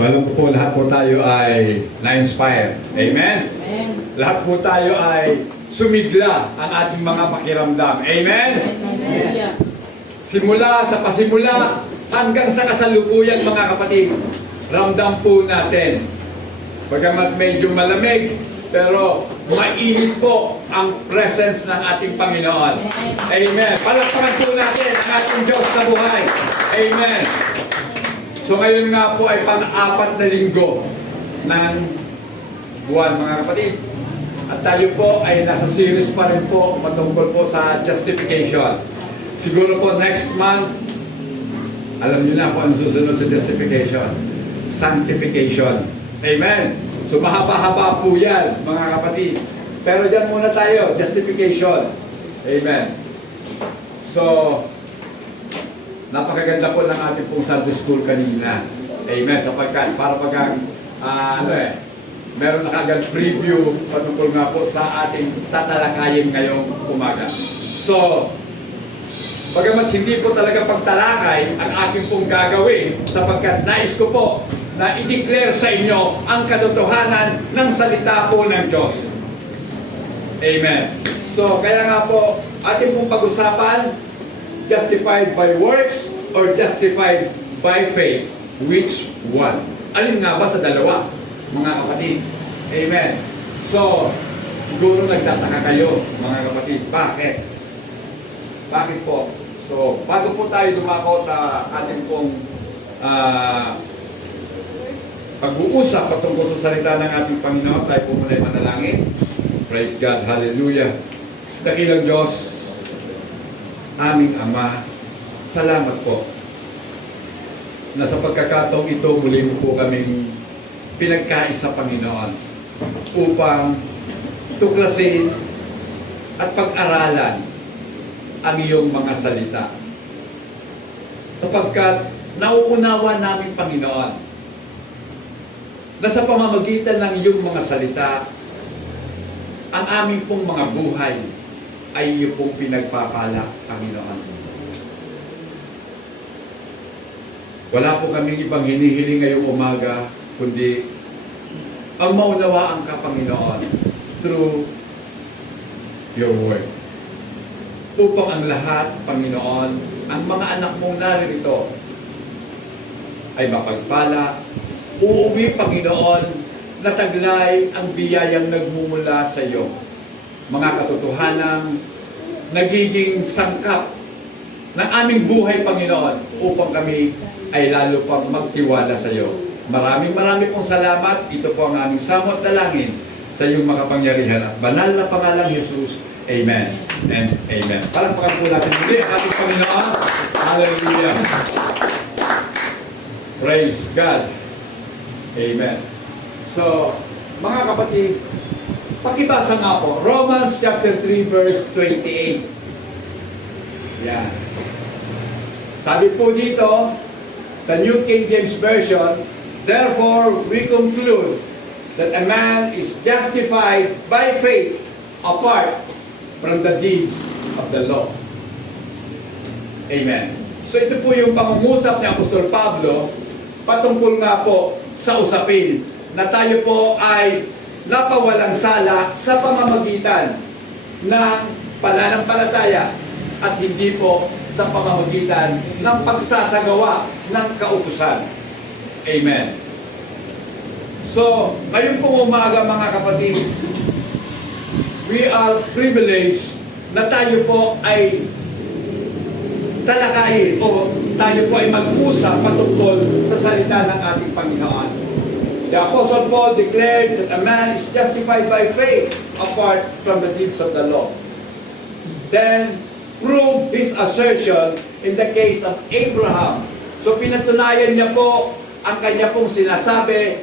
So alam ko po, lahat po tayo ay na-inspire. Amen? Amen. Lahat po tayo ay sumigla ang ating mga pakiramdam. Amen? Hallelujah. Simula sa pasimula hanggang sa kasalukuyan, mga kapatid, ramdam po natin. Bagamat medyo malamig, pero mainit po ang presence ng ating Panginoon. Amen. Palakpakan po natin ang ating Diyos sa buhay. Amen. So ngayon nga po ay pang-apat na linggo ng buwan, mga kapatid. At tayo po ay nasa series pa rin po patungkol po sa justification. Siguro po next month, alam niyo na po ang susunod sa justification. Sanctification. Amen. So mahaba-haba po yan, mga kapatid. Pero dyan muna tayo, justification. Amen. So, napakaganda po ng ating pong Sunday School kanina. Amen. Sapagkat para pag meron na kagad preview patungkol nga po sa ating tatalakayin ngayong umaga. So, bagamat hindi po talaga pagtalakay ang aking pong gagawin, sapagkat nais ko po na i-declare sa inyo ang katotohanan ng salita po ng Diyos. Amen. So, kaya nga po, ating pong pag-usapan, justified by works or justified by faith? Which one? Alin nga ba sa dalawa, mga kapatid? Amen. So, siguro nagtataka kayo, mga kapatid. Bakit? Bakit po? So, bago po tayo dumako sa ating pong pag-uusap patungkol sa salita ng ating Panginoon, tayo po muna ay manalangin. Praise God. Hallelujah. Dakilang Diyos, aming Ama, salamat po na sa pagkakataong ito muli mo po kaming pinagkais sa Panginoon upang tuklasin at pag-aralan ang iyong mga salita. Sapagkat nauunawa namin, Panginoon, na sa pamamagitan ng iyong mga salita, ang aming pong mga buhay ay iyo pong pinagpapala, Panginoon. Wala po kaming ibang hinihiling ngayong umaga, kundi ang maunawaan ka, Panginoon, through your word. Upang ang lahat, Panginoon, ang mga anak mong naririto ay mapagpala, uuwi, Panginoon, na taglay ang biyayang nagmumula sa iyo. Mga katotohanang nagiging sangkap ng aming buhay, Panginoon, upang kami ay lalo pang magtiwala sa iyo. Maraming pong salamat. Ito po ang aming samot dalangin sa iyong makapangyarihan at banal na pangalan, Jesus. Amen and amen. Palakpakan po natin muli ang ating Panginoon. Hallelujah. Praise God. Amen. So, mga kapatid, pakibasa nga po, Romans chapter 3 verse 28. Yan. Sabi po dito, sa New King James Version, therefore we conclude that a man is justified by faith apart from the deeds of the law. Amen. So ito po yung pangungusap ni Apostol Pablo patungkol nga po sa usapin na tayo po ay napawalang sala sa pamamagitan ng pananampalataya at hindi po sa pamamagitan ng pagsasagawa ng kautusan. Amen. So, ngayon pong umaga, mga kapatid, we are privileged na tayo po ay talakayin o tayo po ay mag-usap patungkol sa salita ng ating Panginoon. The Apostle Paul declared that a man is justified by faith apart from the deeds of the law. Then, proved his assertion in the case of Abraham. So, pinatunayan niya po ang kanya pong sinasabi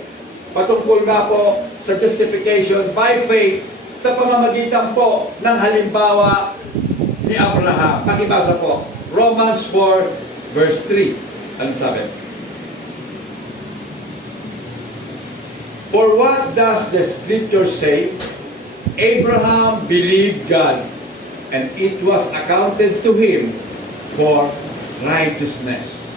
patungkol nga po sa justification by faith sa pamamagitan po ng halimbawa ni Abraham. Pakibasa po, Romans 4 verse 3. Ano sabi? For what does the scripture say? Abraham believed God, and it was accounted to him for righteousness.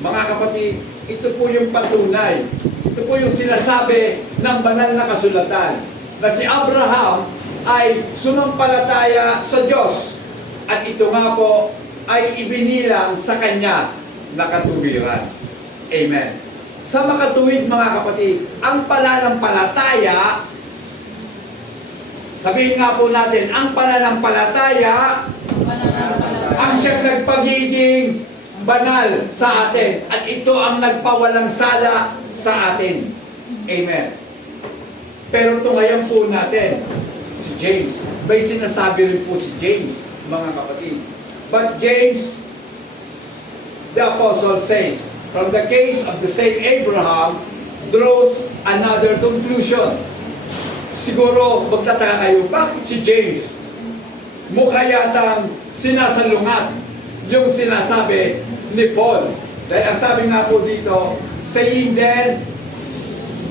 Mga kapatid, ito po yung patunay Ito po yung sinasabi ng banal na kasulatan na si Abraham ay sumampalataya sa Diyos at ito nga po ay ibinilang sa kanya na katuwiran. Amen. Sa makatuwid mga kapatid, ang pananampalataya, sabihin nga po natin, ang pananampalataya ang siyang nagpagiging banal sa atin at ito ang nagpawalang sala sa atin. Amen. Pero tunghayan po natin si James. May sinasabi rin po si James, mga kapatid. But James, the apostle says, from the case of the same Abraham, draws another conclusion. Siguro, magtataka kayo, bakit si James mukha yatang sinasalungat yung sinasabi ni Paul? Dahil ang sabi nga po dito, saying then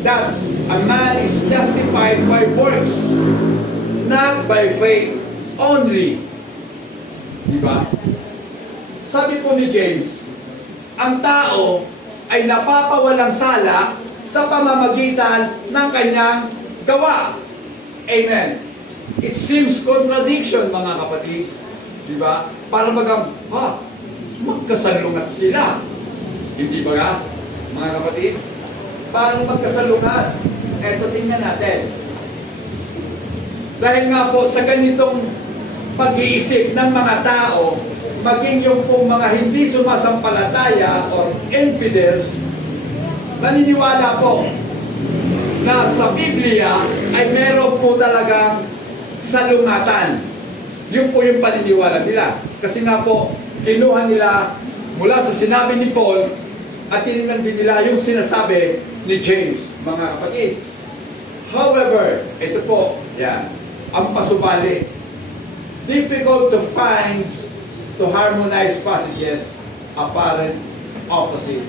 that a man is justified by works, not by faith only. Diba? Sabi po ni James, ang tao ay napapawalang sala sa pamamagitan ng kanyang gawa. Amen. It seems contradiction, mga kapatid. Diba? Para magkasalungat sila. Hindi ba nga, mga kapatid? Paano magkasalungat? Eto, tingnan natin. Dahil nga po sa ganitong pag-iisip ng mga tao, maging yung pong mga hindi sumasampalataya or infidels, naniniwala po na sa Biblia ay meron po talagang salungatan. Yun po yung paniniwala nila. Kasi nga po, kinuha nila mula sa sinabi ni Paul at tinignan din nila yung sinasabi ni James, mga kapatid. However, ito po, yan, ang pasubali. Difficult to find, to harmonize passages, apparent opposite.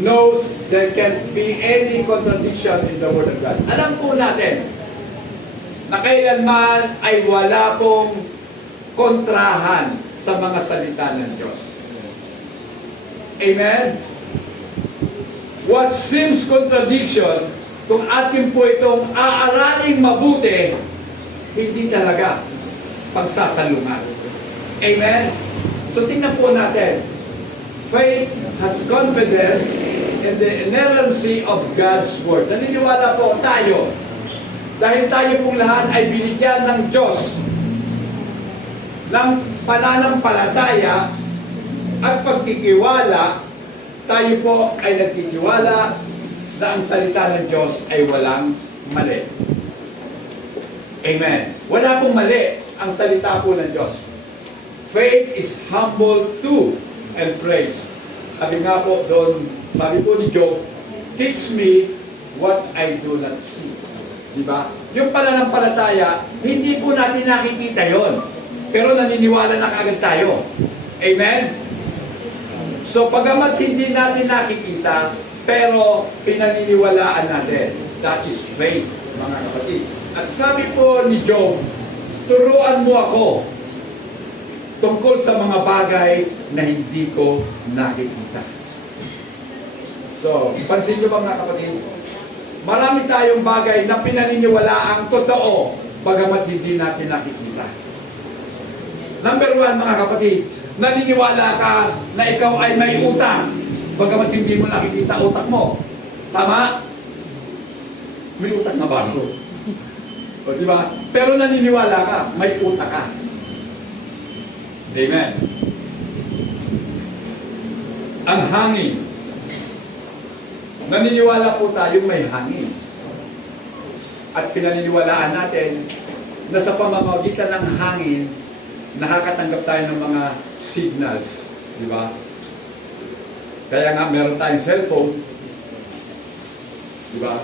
Knows there can't be any contradiction in the Word of God. Alam po natin na kailanman ay wala pong kontrahan sa mga salita ng Diyos. Amen? What seems contradiction, kung atin po itong aaraling mabuti, hindi talaga pagsasalungat. Amen? So tingnan po natin. Faith has confidence in the inerrancy of God's Word. Naniniwala po tayo. Dahil tayo pong lahat ay binigyan ng Diyos ng pananampalataya at pagkikiwala, tayo po ay nagkikiwala na ang salita ng Diyos ay walang mali. Amen. Wala pong mali ang salita po ng Diyos. Faith is humble too and praise. Sabi nga po doon, sabi po ni Job, teach me what I do not see. Diba? Yung pananampalataya, hindi po natin nakikita yon, pero naniniwala na kaagad tayo. Amen? So pagamat hindi natin nakikita, pero pinaniniwalaan natin. That is faith, mga kapatid. At sabi po ni Job, turuan mo ako tungkol sa mga bagay na hindi ko nakikita. So, pansin nyo ba mga kapatid? Marami tayong bagay na pinaniniwalaang totoo, bagamat hindi natin nakikita. Number one, mga kapatid, naniniwala ka na ikaw ay may utang, bagamat hindi mo nakikita utak mo. Tama? May utak na ba? O, diba? Pero naniniwala ka, may utak ka. Amen. Ang hangin. Naniniwala po tayo may hangin. At pinaniniwalaan natin na sa pamamagitan ng hangin, nakakatanggap tayo ng mga signals. Di ba? Kaya nga meron tayong cellphone. Di ba?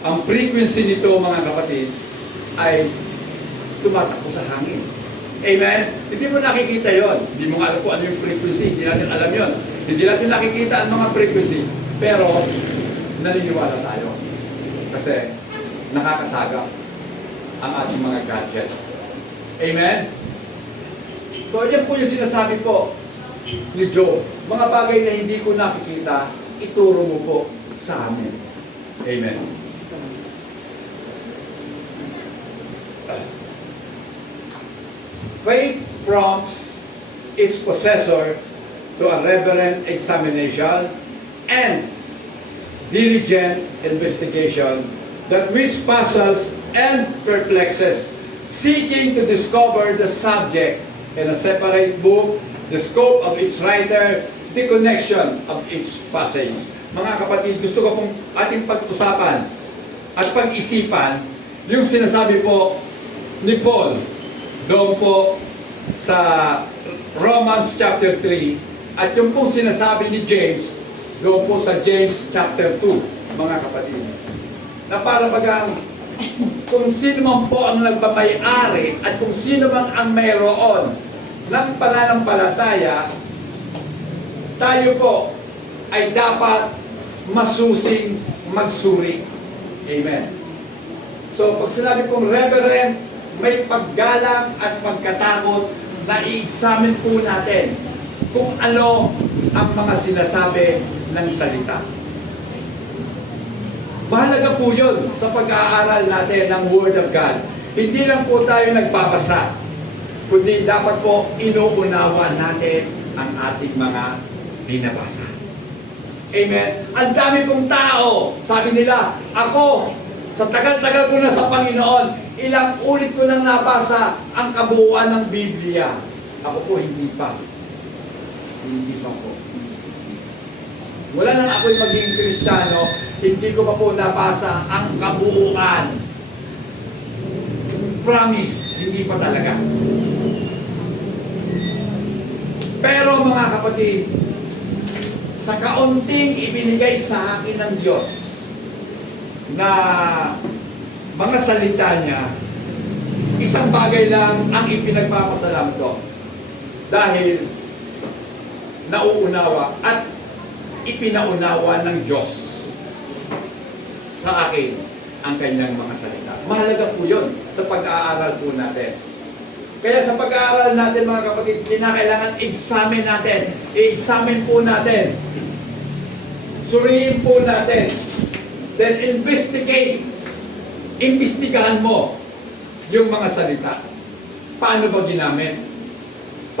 Ang frequency nito, mga kapatid, ay tumatakbo sa hangin. Amen? Hindi mo nakikita yon. Hindi mo alam kung ano yung frequency. Hindi natin alam yon. Hindi natin nakikita ang mga frequency. Pero, naniniwala tayo. Kasi, nakakasagap ang ating mga gadget. Amen? So, yan po yung sinasabi ko. ni Job, mga bagay na hindi ko nakikita, ituro mo po sa amin. Amen. Faith prompts its possessor to a reverent examination and diligent investigation that which puzzles and perplexes, seeking to discover the subject in a separate book, the scope of its writer, the connection of each passage. Mga kapatid, gusto ko pong ating pag-usapan at pag-isipan yung sinasabi po ni Paul doon po sa Romans chapter 3 at yung pong sinasabi ni James doon po sa James chapter 2, mga kapatid. Na para bagang kung sino man po ang nagpapay-ari at kung sino man ang mayroon ng pananampalataya, tayo po ay dapat masusing magsuri. Amen. So, pag sinabi kong reverend, may paggalang at pagkatakot na i-examine po natin kung ano ang mga sinasabi ng salita. Mahalaga po yun sa pag-aaral natin ng Word of God. Hindi lang po tayo nagbabasa, kundi dapat po inuunawa natin ang ating mga binabasa. Amen. Ang dami pong tao, sabi nila, ako, sa tagal-tagal ko na sa Panginoon, ilang ulit ko nang nabasa ang kabuuan ng Biblia. Ako po, hindi pa. Hindi pa po. Wala nang ako'y maging Kristiyano, hindi ko pa po nabasa ang kabuuan. Promise, hindi pa talaga. Pero mga kapatid, sa kaunting ibinigay sa akin ng Diyos na mga salita niya, isang bagay lang ang ipinagpapasalam ko. Dahil nauunawa at ipinaunawa ng Diyos sa akin ang kanyang mga salita. Mahalaga po yun sa pag-aaral po natin. Kaya sa pag-aaral natin mga kapatid, kinakailangan examine natin. I-examine po natin. Suriin po natin. Then investigate. Imbestigahan mo yung mga salita. Paano ba ginamit?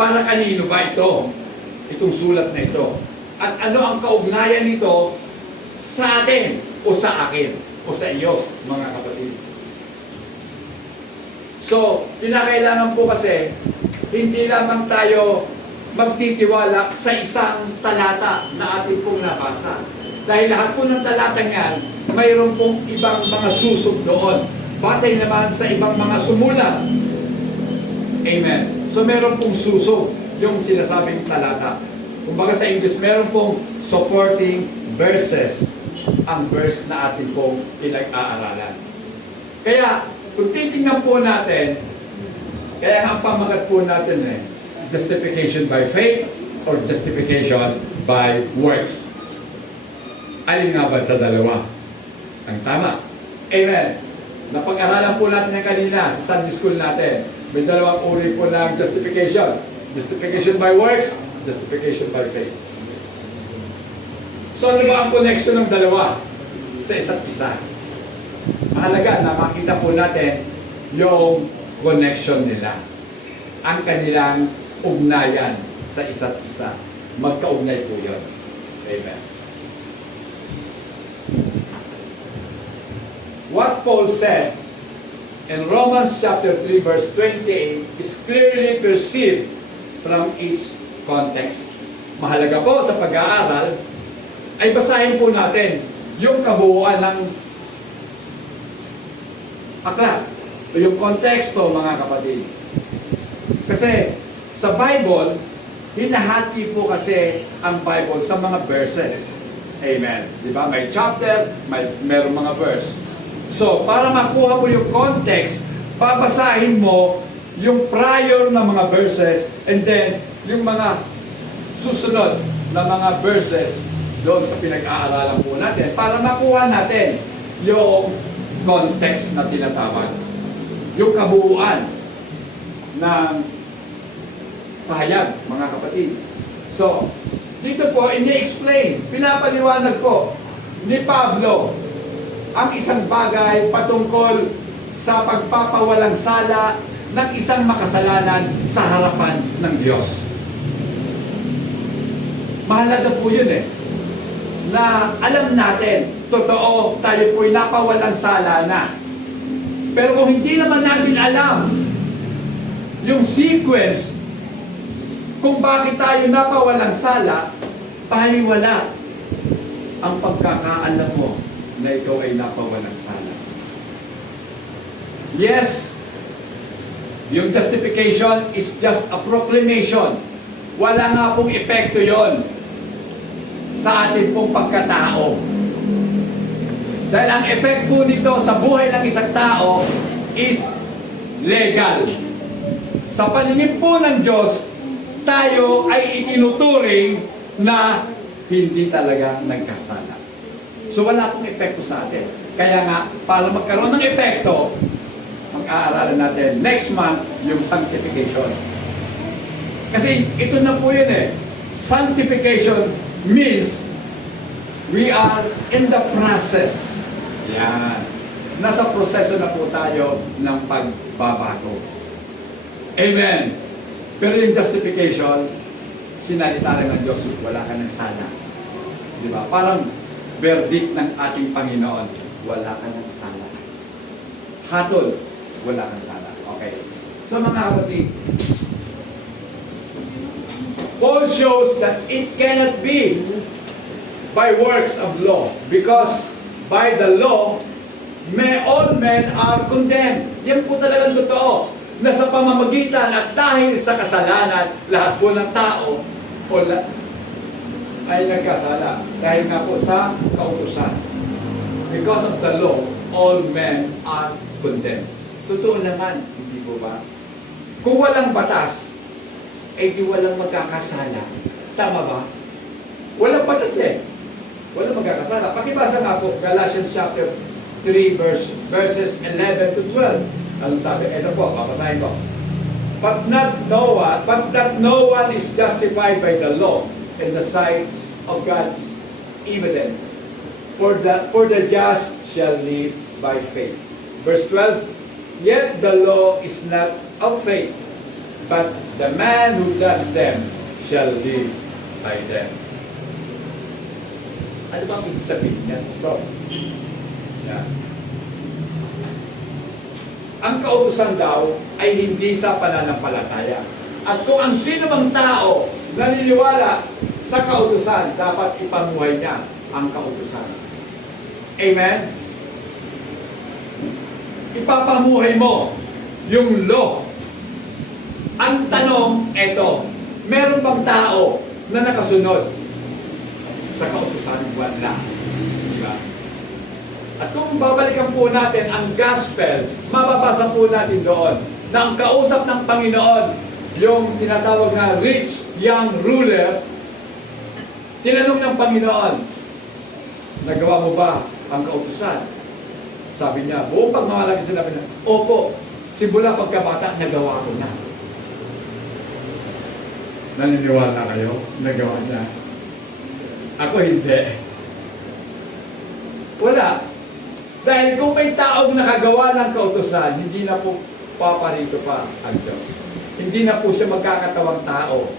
Para kanino ba ito? Itong sulat na ito. At ano ang kaugnayan nito sa atin o sa akin o sa iyo, mga kapatid. So, kinakailangan po kasi hindi lamang tayo magtitiwala sa isang talata na ating pong nabasa. Dahil lahat po ng talatang yan, mayroon pong ibang mga susog doon. Batay naman sa ibang mga sumulat. Amen. So, meron pong susog yung sinasabing talata. Kumbaga sa English, meron pong supporting verses ang verse na atin pong pinag-aaralan. Kaya, kung titingnan po natin, kaya ang pamagat po natin justification by faith or justification by works. Alin nga ba sa dalawa? Ang tama. Amen. Napag-aralan po natin ng kanina sa Sunday school natin. May dalawang uri po ng justification. Justification by works, justification by faith. So ano ba ang connection ng dalawa sa isa't isa? Mahalaga na makita po natin yung connection nila. Ang kanilang ugnayan sa isa't isa. Magkaugnay po yun. Amen. What Paul said in Romans chapter 3 verse 28 is clearly perceived from its context. Mahalaga po sa pag-aaral ay basahin po natin yung kabuuan ng aklat. Yung konteksto, mga kapatid. Kasi sa Bible, hinahati po kasi ang Bible sa mga verses. Amen. Di ba? May chapter, mayroong mga verse. So, para makuha mo yung context, babasahin mo yung prior na mga verses and then yung mga susunod na mga verses doon sa pinag-aaralan po natin para makuha natin yung context na tinatawag. Yung kabuuan ng pahayag, mga kapatid. So, dito po, ini-explain, pinapaliwanag po ni Pablo ang isang bagay patungkol sa pagpapawalang sala ng isang makasalanan sa harapan ng Diyos. Mahalaga po yun na alam natin, totoo, tayo po'y napawalang sala na. Pero kung hindi naman natin alam yung sequence kung bakit tayo napawalang sala, baliwala ang pagkakaalam mo na ikaw ay napawalang sala. Yes, yung justification is just a proclamation. Wala nga pong epekto yon sa ating pong pagkatao. Dahil ang effect po nito sa buhay ng isang tao is legal. Sa paningin po ng Diyos, tayo ay itinuturing na hindi talaga nagkasala. So wala pong epekto sa atin. Kaya nga, para magkaroon ng epekto, mag-aaralan natin next month yung sanctification. Kasi ito na po yun Sanctification means we are in the process. Yan. Nasa proseso na po tayo ng pagbabago. Amen. Pero yung justification, sinalita rin ng Diyos, wala ka ng sala. Di ba? Parang verdict ng ating Panginoon, wala ka ng sala. Hatol, wala kang sala. Okay. So mga kapatid, Paul shows that it cannot be by works of law, because by the law, all men are condemned. Yan po talagang totoo, na sa pamamagitan at dahil sa kasalanan, lahat po ng tao ay nagkasala. Dahil nga po sa kautusan. Because of the law, all men are condemned. Totoo naman, hindi po ba? Kung walang batas, di walang magkakasala. Tama ba? Walang batas walang magkakasala. Pakibasa nga po, Galatians chapter 3 verses 11 to 12. Ano sabi? Ito po, papasahin ko. But that no one is justified by the law in the sight of God is evident. For the just shall live by faith. Verse 12, yet the law is not of faith, but the man who does them shall live by them. Ano ba ang ibig sabihin niyan? Stop. Yeah. Ang kautusan daw ay hindi sa pananampalataya. At kung ang sino mang tao naniniwala sa kautusan, dapat ipamuhay niya ang kautusan. Amen? Ipapamuhay mo yung law. Ang tanong, eto, meron bang tao na nakasunod sa kautusan? Wala. Diba? At kung babalikan po natin ang gospel, mababasa po natin doon na ang kausap ng Panginoon, yung tinatawag na rich young ruler, tinanong ng Panginoon, nagawa mo ba ang kautusan? Sabi niya, buong pagmamalaki sinabi niya, opo, simula pagkabata, nagawa ko na. Naniniwala kayo? Nagawa niya. Ako hindi. Wala. Dahil kung may taong nakagawa ng kautusan, hindi na po paparito pa ang Diyos. Hindi na po siya magkakatawang tao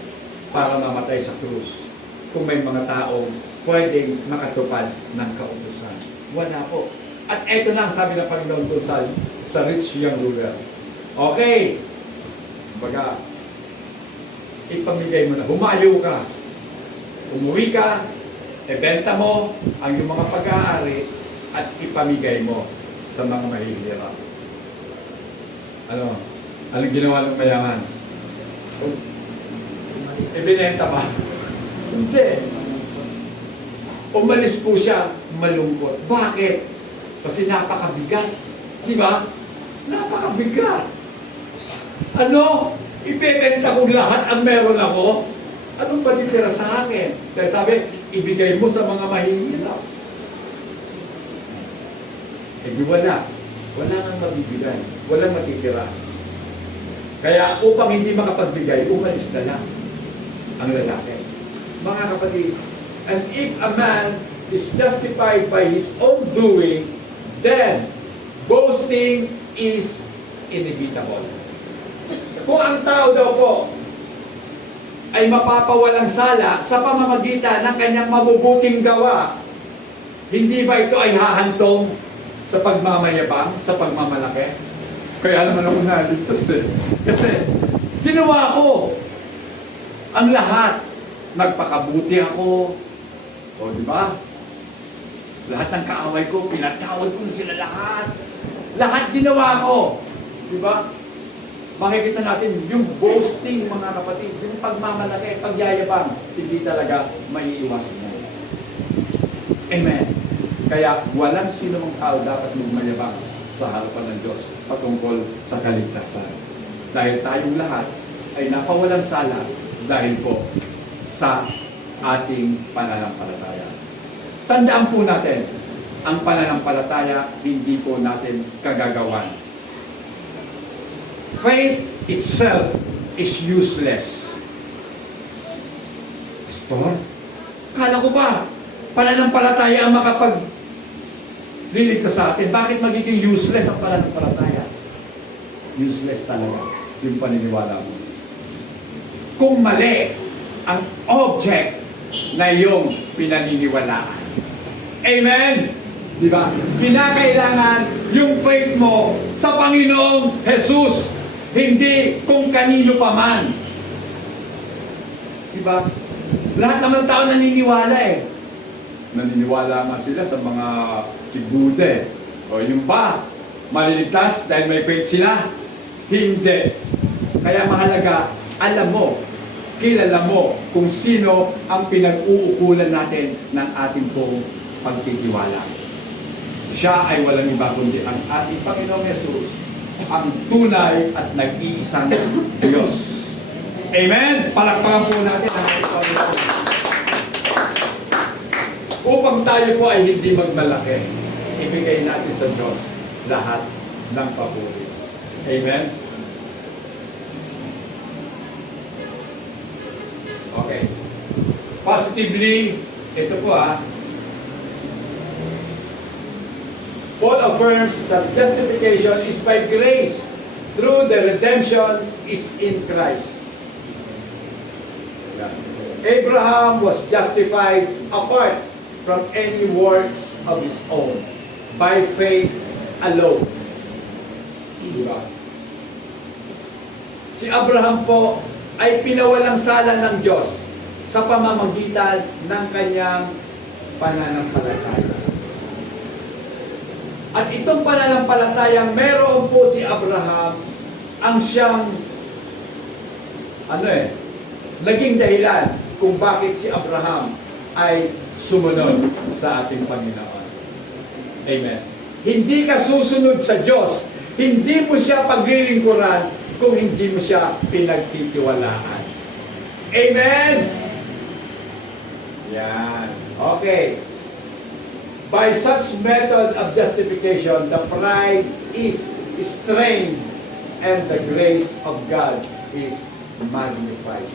para mamatay sa krus. Kung may mga taong pwedeng makatupad ng kautusan. Wala po. At eto na ang sabi ng Panginoon doon sa rich young ruler. Okay. Baga, ipamigay mo na. Humayo ka. Umuwi ka. Ibenta mo ang iyong mga pag-aari at ipamigay mo sa mga mahihirap. Anong ginawa ng mayaman? Ibinenta ba? Hindi. Umalis po siya malungkot. Bakit? Kasi napakabigat. Diba? Napakabigat. Ibebenta ko lahat ang meron ako? Anong patitira sa akin? Kaya sabi, ibigay mo sa mga mahihirap. Wala. Wala nang mabibigay. Walang matitira. Kaya upang hindi makapagbigay, umalis na lang ang lalaki. mga kapatid. And if a man is justified by his own doing, then boasting is inevitable. Kung ang tao daw po ay mapapawalang sala sa pamamagitan ng kanyang mabubuting gawa, hindi ba ito ay hahantong sa pagmamayabang, sa pagmamalaki? Kaya naman ako naligtas eh. Kasi ginawa ko ang lahat. Nagpakabuti ako. O di ba? Lahat ng kaaway ko, pinatawad ko sila lahat. Lahat ginawa ko. Di ba? Makikita natin yung boasting, mga kapatid, yung pagmamalaki, pagyayabang, hindi talaga maiiwasan mo. Amen. Kaya walang sino mang tao dapat magmayabang sa harapan ng Diyos patungkol sa kaligtasan. Dahil tayong lahat ay napawalang sala dahil po sa ating pananampalataya. Tandaan po natin, ang pananampalataya hindi po natin kagagawan. Faith itself is useless. Pastor, kala ko ba pananampalataya ang liligtas sa atin? Bakit magiging useless ang pananampalataya? Useless talaga yung paniniwala mo. Kung mali ang object na iyong pinaniniwalaan. Amen? Di ba? Kinakailangan yung faith mo sa Panginoong Jesus, hindi kung kanino pa man. Di ba? Lahat naman ng tao naniniwala eh. Naniniwala nga sila sa mga Buddha. O yung ba, maliligtas dahil may faith sila? Hindi. Kaya mahalaga, alam mo, kilala mo kung sino ang pinag-uukulan natin ng ating pong pagtitiwala. Siya ay walang iba kundi ang ating Panginoong Yesus, ang tunay at nag-iisang Diyos. Amen? Palakpakan po natin ang ating Panginoon. Upang tayo po ay hindi magmalaki, ibigay natin sa Diyos lahat ng papuri. Amen? Okay. Positively, ito po Paul affirms that justification is by grace through the redemption is in Christ. Abraham was justified apart from any works of his own, by faith alone. Diba? Si Abraham po ay pinawalang sala ng Diyos sa pamamagitan ng kanyang pananampalataya. At itong pananampalataya, meron po si Abraham ang siyang naging dahilan kung bakit si Abraham ay sumunod sa ating Panginoon. Amen. Hindi ka susunod sa Diyos, hindi mo siya paglilingkuran kung hindi mo siya pinagtitiwalaan. Amen? Yan. Okay. By such method of justification, the pride is strained and the grace of God is magnified.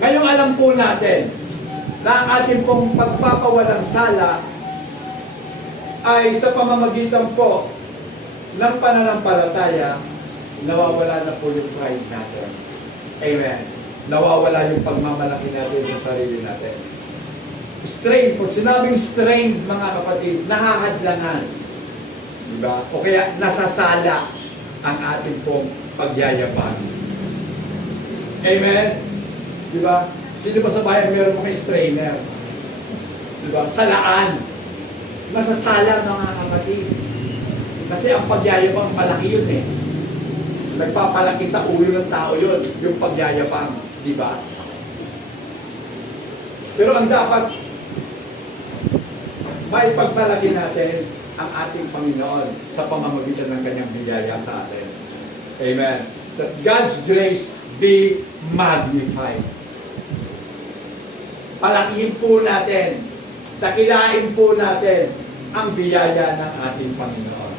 Ngayong alam po natin na ang ating pong pagpapawalang sala ay sa pamamagitan po ng pananampalataya, nawawala na po yung pride natin. Amen. Nawawala yung pagmamalaki natin sa sarili natin. Strain, pag sinabing strain, mga kapatid, nahahadlangan. Diba? O kaya nasasala ang ating pong pagyayabang. Amen? Diba? Sino ba sa bayan meron mga strainer? Diba? Salaan. Nasasala, mga kapatid. Kasi ang pagyayabang malaki yun eh. Nagpapalaki sa ulo ng tao yun, yung pagyayabang. Diba? Pero ang dapat may pagmalaki natin ang ating Panginoon sa pamamagitan ng kanyang biyaya sa atin. Amen. That God's grace be magnified. Palakihin po natin, dakilain po natin ang biyaya ng ating Panginoon.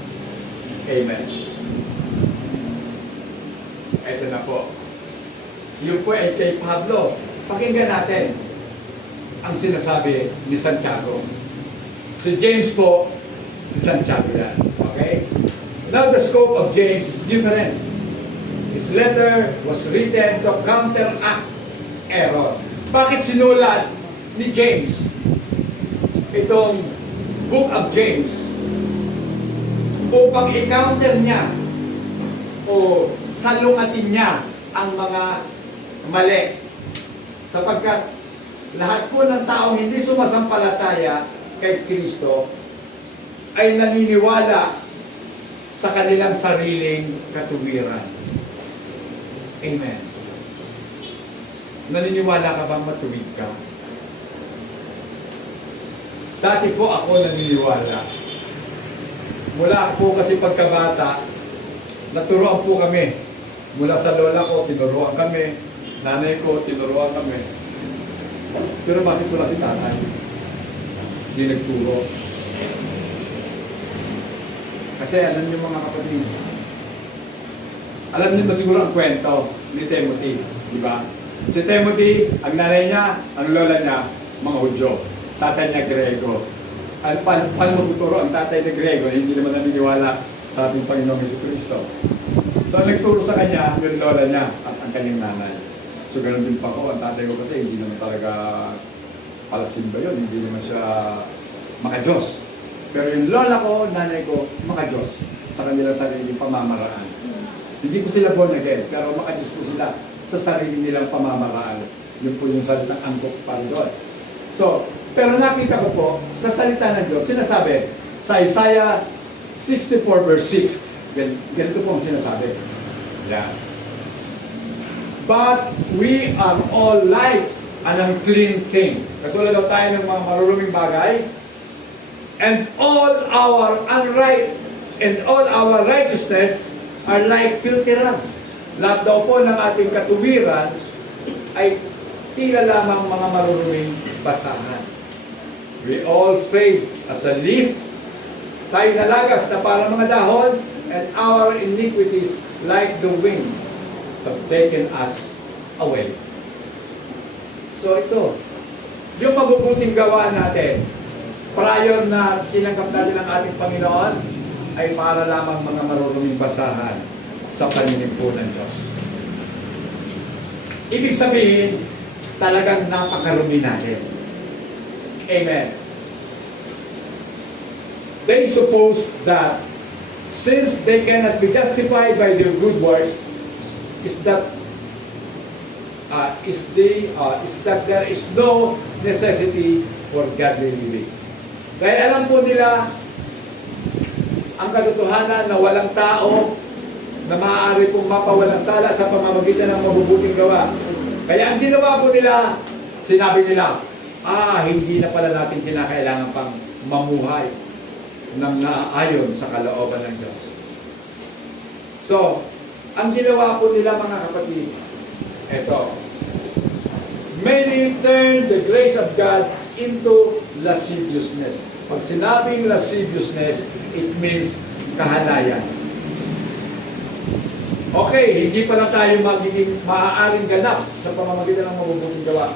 Amen. Ito na po. Yun po ay kay Pablo. Pakinggan natin ang sinasabi ni Santiago. Si James po, si Santiago yan. Okay? Now the scope of James is different. His letter was written to counteract error. Bakit sinulat ni James itong Book of James? Upang i-counter niya o salungatin niya ang mga mali. Sapagkat lahat po ng taong hindi sumasampalataya kay Kristo ay naniniwala sa kanilang sariling katuwiran. Amen. Naniniwala ka bang matuwid ka? Dati po ako naniniwala. Mula po kasi pagkabata, naturuan po kami. Mula sa lola ko, tinuruan kami. Nanay ko, tinuruan kami. Pero bakit wala si tatay? Hindi nagturo. Kasi alam niyo mga kapatid, alam niyo ba siguro ang kwento ni Timothy, di ba? Si Timothy, ang nanay niya, ang lola niya, mga Hudyo. Tatay niya Grego. Paano magtuturo ang tatay na Grego? Hindi naman naniniwala sa ating Panginoong Jesucristo. So, ang nagturo sa kanya, yung lola niya at ang kanyang nanay. So, ganun din pa ko. Ang tatay ko kasi hindi naman talaga palasimba yun. Hindi naman siya maka-Diyos. Pero yung lola ko, nanay ko, maka-Diyos sa kanilang sariling pamamaraan. Hindi ko sila born again, pero maka-Diyos po sila sa sarili nilang pamamaraan. Yun po yung salitang angkop para doon. So, pero nakita ko po, sa salita ng Diyos, sinasabi, sa Isaiah 64 verse 6, ganito po ang sinasabi. Yan. But we are all like an unclean thing. Katulad daw tayo ng mga maruruming bagay. And all our righteousness are like filthy rags. Lahat daw po ng ating katuwiran ay tila lamang mga maruruming basahan. We all fade as a leaf. Tayo nalagas na parang mga dahon, and our iniquities like the wind have taken us away. So ito, yung mabubuting gawa natin, prior na sinanggap natin ang ating Panginoon, ay para lamang mga maruruming basahan sa paningin po ng Diyos. Ibig sabihin, talagang napakarumi natin. Amen. They suppose that since they cannot be justified by their good works, is that there is no necessity for godly living. Kaya alam po nila ang katotohanan na walang tao na maaari pong mapawalang sala sa pamamagitan ng mabubuting gawa. Kaya ang ginawa po nila, sinabi nila, hindi na pala natin kinakailangan pang mamuhay ng naaayon sa kalooban ng Diyos. So, ang ginawa po nila mga kapatid, eto, many turn the grace of God into lasciviousness. Pag sinabing lasciviousness, it means kahalayan. Okay, hindi pala tayo magiging maaaring ganap sa pamamagitan ng mabubuting gawa.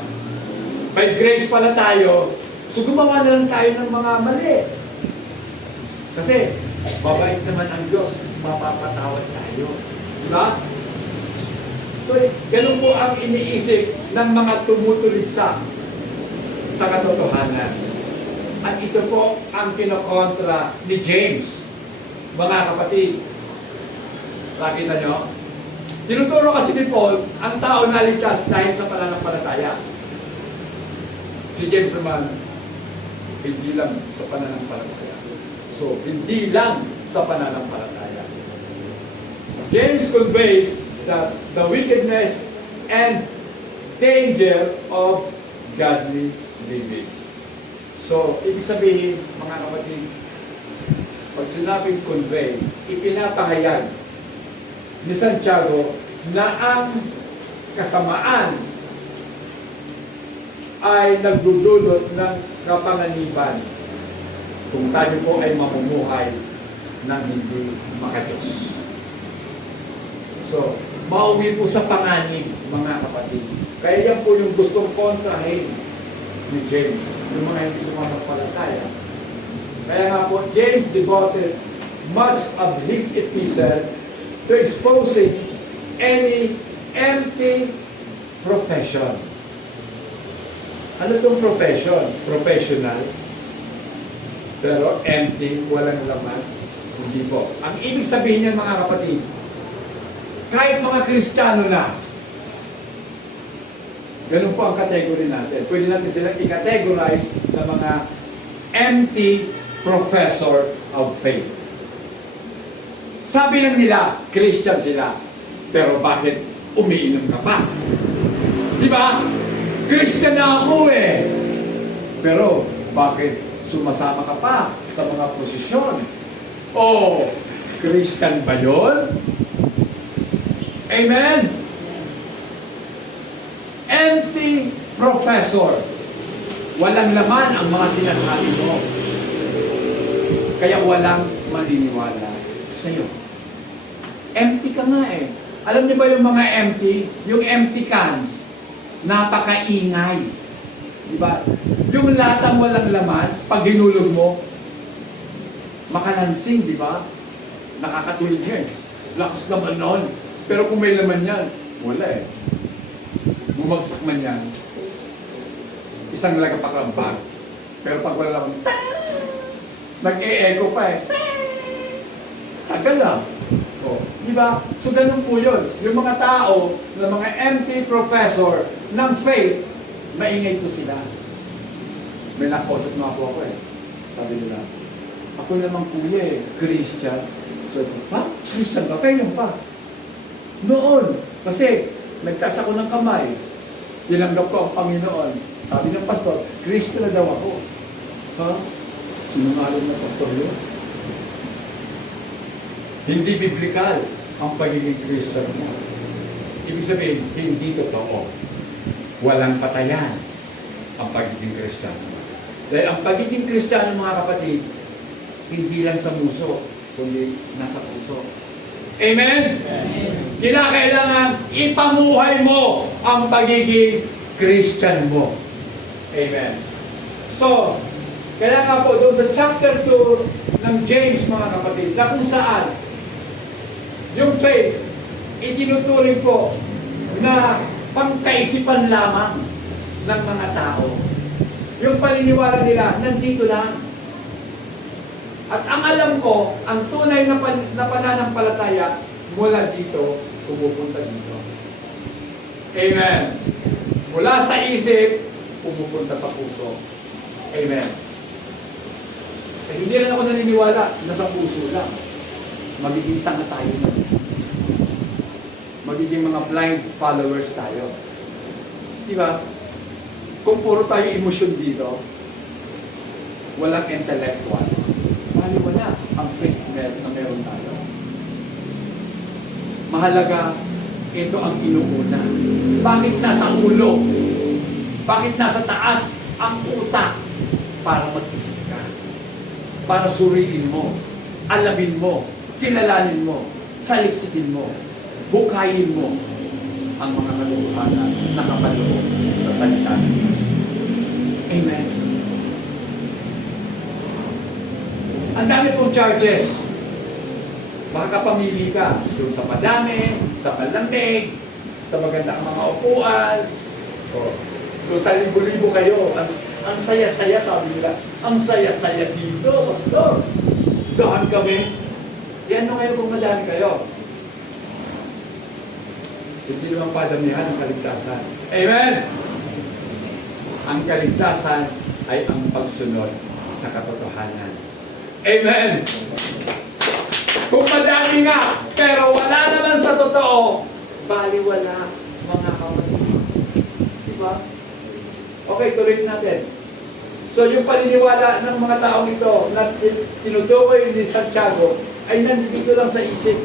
By grace pala tayo, so gumawa na lang tayo ng mga mali. Kasi, mabait naman ang Diyos, mapapatawad tayo. Diba? So, ganun po ang iniisip ng mga tumutuligsa sa katotohanan. At ito po ang kinokontra ni James. Mga kapatid, nakita nyo? Tinuturo kasi ni Paul, ang tao naligtas dahil sa pananampalataya. Si James naman, hindi lang sa pananampalataya. So, hindi lang sa pananampalataya. James conveys that the wickedness and danger of godly living. So, ibig sabihin, mga kapatid, pag sinabing convey, ipinapahayag ni Santiago na ang kasamaan ay nagdudulot ng kapanganiban kung tayo po ay mamumuhay ng hindi makadiyos. So, mauwi po sa panganib, mga kapatid. Kaya yan po yung gustong kontrahin ni James, yung mga hindi sumasampalataya. Kaya nga po, James devoted much of his epistle to exposing any empty profession. Ano itong profession? Professional. Pero empty, walang laman. Hindi po. Ang ibig sabihin niyan, mga kapatid, kahit mga Kristiyano na, ganun po ang category natin. Pwede natin silang i-categorize na mga empty professor of faith. Sabi lang nila, Christian sila. Pero bakit umiinom ka pa? Di ba? Christian na ako eh. Pero bakit sumasama ka pa sa mga posisyon? Oh, Christian ba yun? Amen? Empty professor. Walang laman ang mga sinasabi mo. Kaya walang maniniwala sa iyo. Empty ka nga eh. Alam niyo ba yung mga empty? Yung empty cans, napakaingay. Diba? Yung latang walang laman, pag hinulog mo, makalansing, di ba? Nakakatulog yan. Lakas naman nun. Pero kung may laman yan, wala eh. Bumagsak man yan, isang lagapakambag. Pero pag wala laman, nag-e-echo pa eh. Tagal lang. Oh, di ba? So ganun po yun. Yung mga tao, na mga empty professor ng faith, maingay po sila. May nakausap na po ako eh. Sabi nila, ako naman kuya eh, Christian. So, ha? Christian ba? Kailan pa? Noon. Kasi, nagtaas ako ng kamay. Tinanggap ko ang Panginoon. Sabi ng pastor, Christian na daw ako. Ha? Sinungaling na pastor yun. Hindi biblical ang pagiging Christian mo. Ibig sabihin, hindi totoo. Walang patayan ang pagiging Christian. Dahil ang pagiging Christian, mga kapatid, hindi lang sa muso, kundi nasa puso. Amen? Amen. Kinakailangan ipamuhay mo ang pagiging Christian mo. Amen. So, kaya nga po doon sa chapter 2 ng James, mga kapatid, na kung saan yung faith, itinuturing po na pangkaisipan lamang ng mga tao. Yung paniniwala nila, nandito lang. At ang alam ko, ang tunay na pananampalataya mula dito, pumupunta dito. Amen. Mula sa isip, pumupunta sa puso. Amen. Eh, hindi rin ako naniniwala na sa puso lang. Magiging tanga tayo na. Magiging mga blind followers tayo. Di ba? Kung puro tayo emosyon dito, walang intellectual. Wala ang faith na meron tayo. Mahalaga, ito ang inuuna. Bakit nasa ulo? Bakit nasa taas ang utak? Para mag-isip ka. Para suriin mo, alamin mo, kilalanin mo, saliksikin mo, bukayin mo ang mga katotohanan na nakapaloob sa salita ng Diyos. Amen. Ang dami pong charges. Baka pamili ka doon sa padami, sa malamig, sa magandang mga upuan. O, doon sa libo-libo kayo, ang saya-saya, sabi nila. Ang saya-saya dito, pastor. Dahan kami. Yan na kayo kung madami kayo. Hindi naman padamihan ang kaligtasan. Amen! Ang kaligtasan ay ang pagsunod sa katotohanan. Amen! Kung madami nga, pero wala naman sa totoo, baliwala, mga kapatid. Diba? Okay, tuloy natin. So yung paniniwala ng mga taong ito na tinutukoy ni Santiago ay nandito lang sa isip.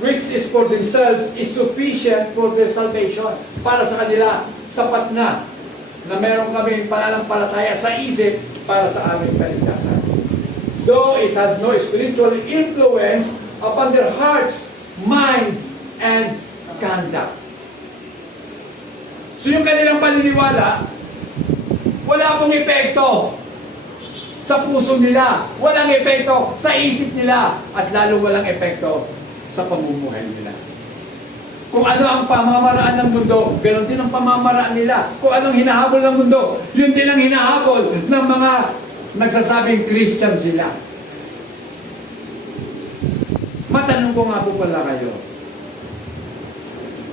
Which is for themselves is sufficient for their salvation. Para sa kanila, sapat na meron kami pananampalataya sa isip para sa aming kaligtasan. Though it had no spiritual influence upon their hearts, minds, and conduct. So yung kanilang paniniwala, wala pong epekto sa puso nila, walang epekto sa isip nila, at lalo walang epekto sa pamumuhay nila. Kung ano ang pamamaraan ng mundo, ganoon din ang pamamaraan nila. Kung anong hinahabol ng mundo, yun din ang hinahabol ng mga nagsasabing Christian sila. Matanong ko nga po pala kayo,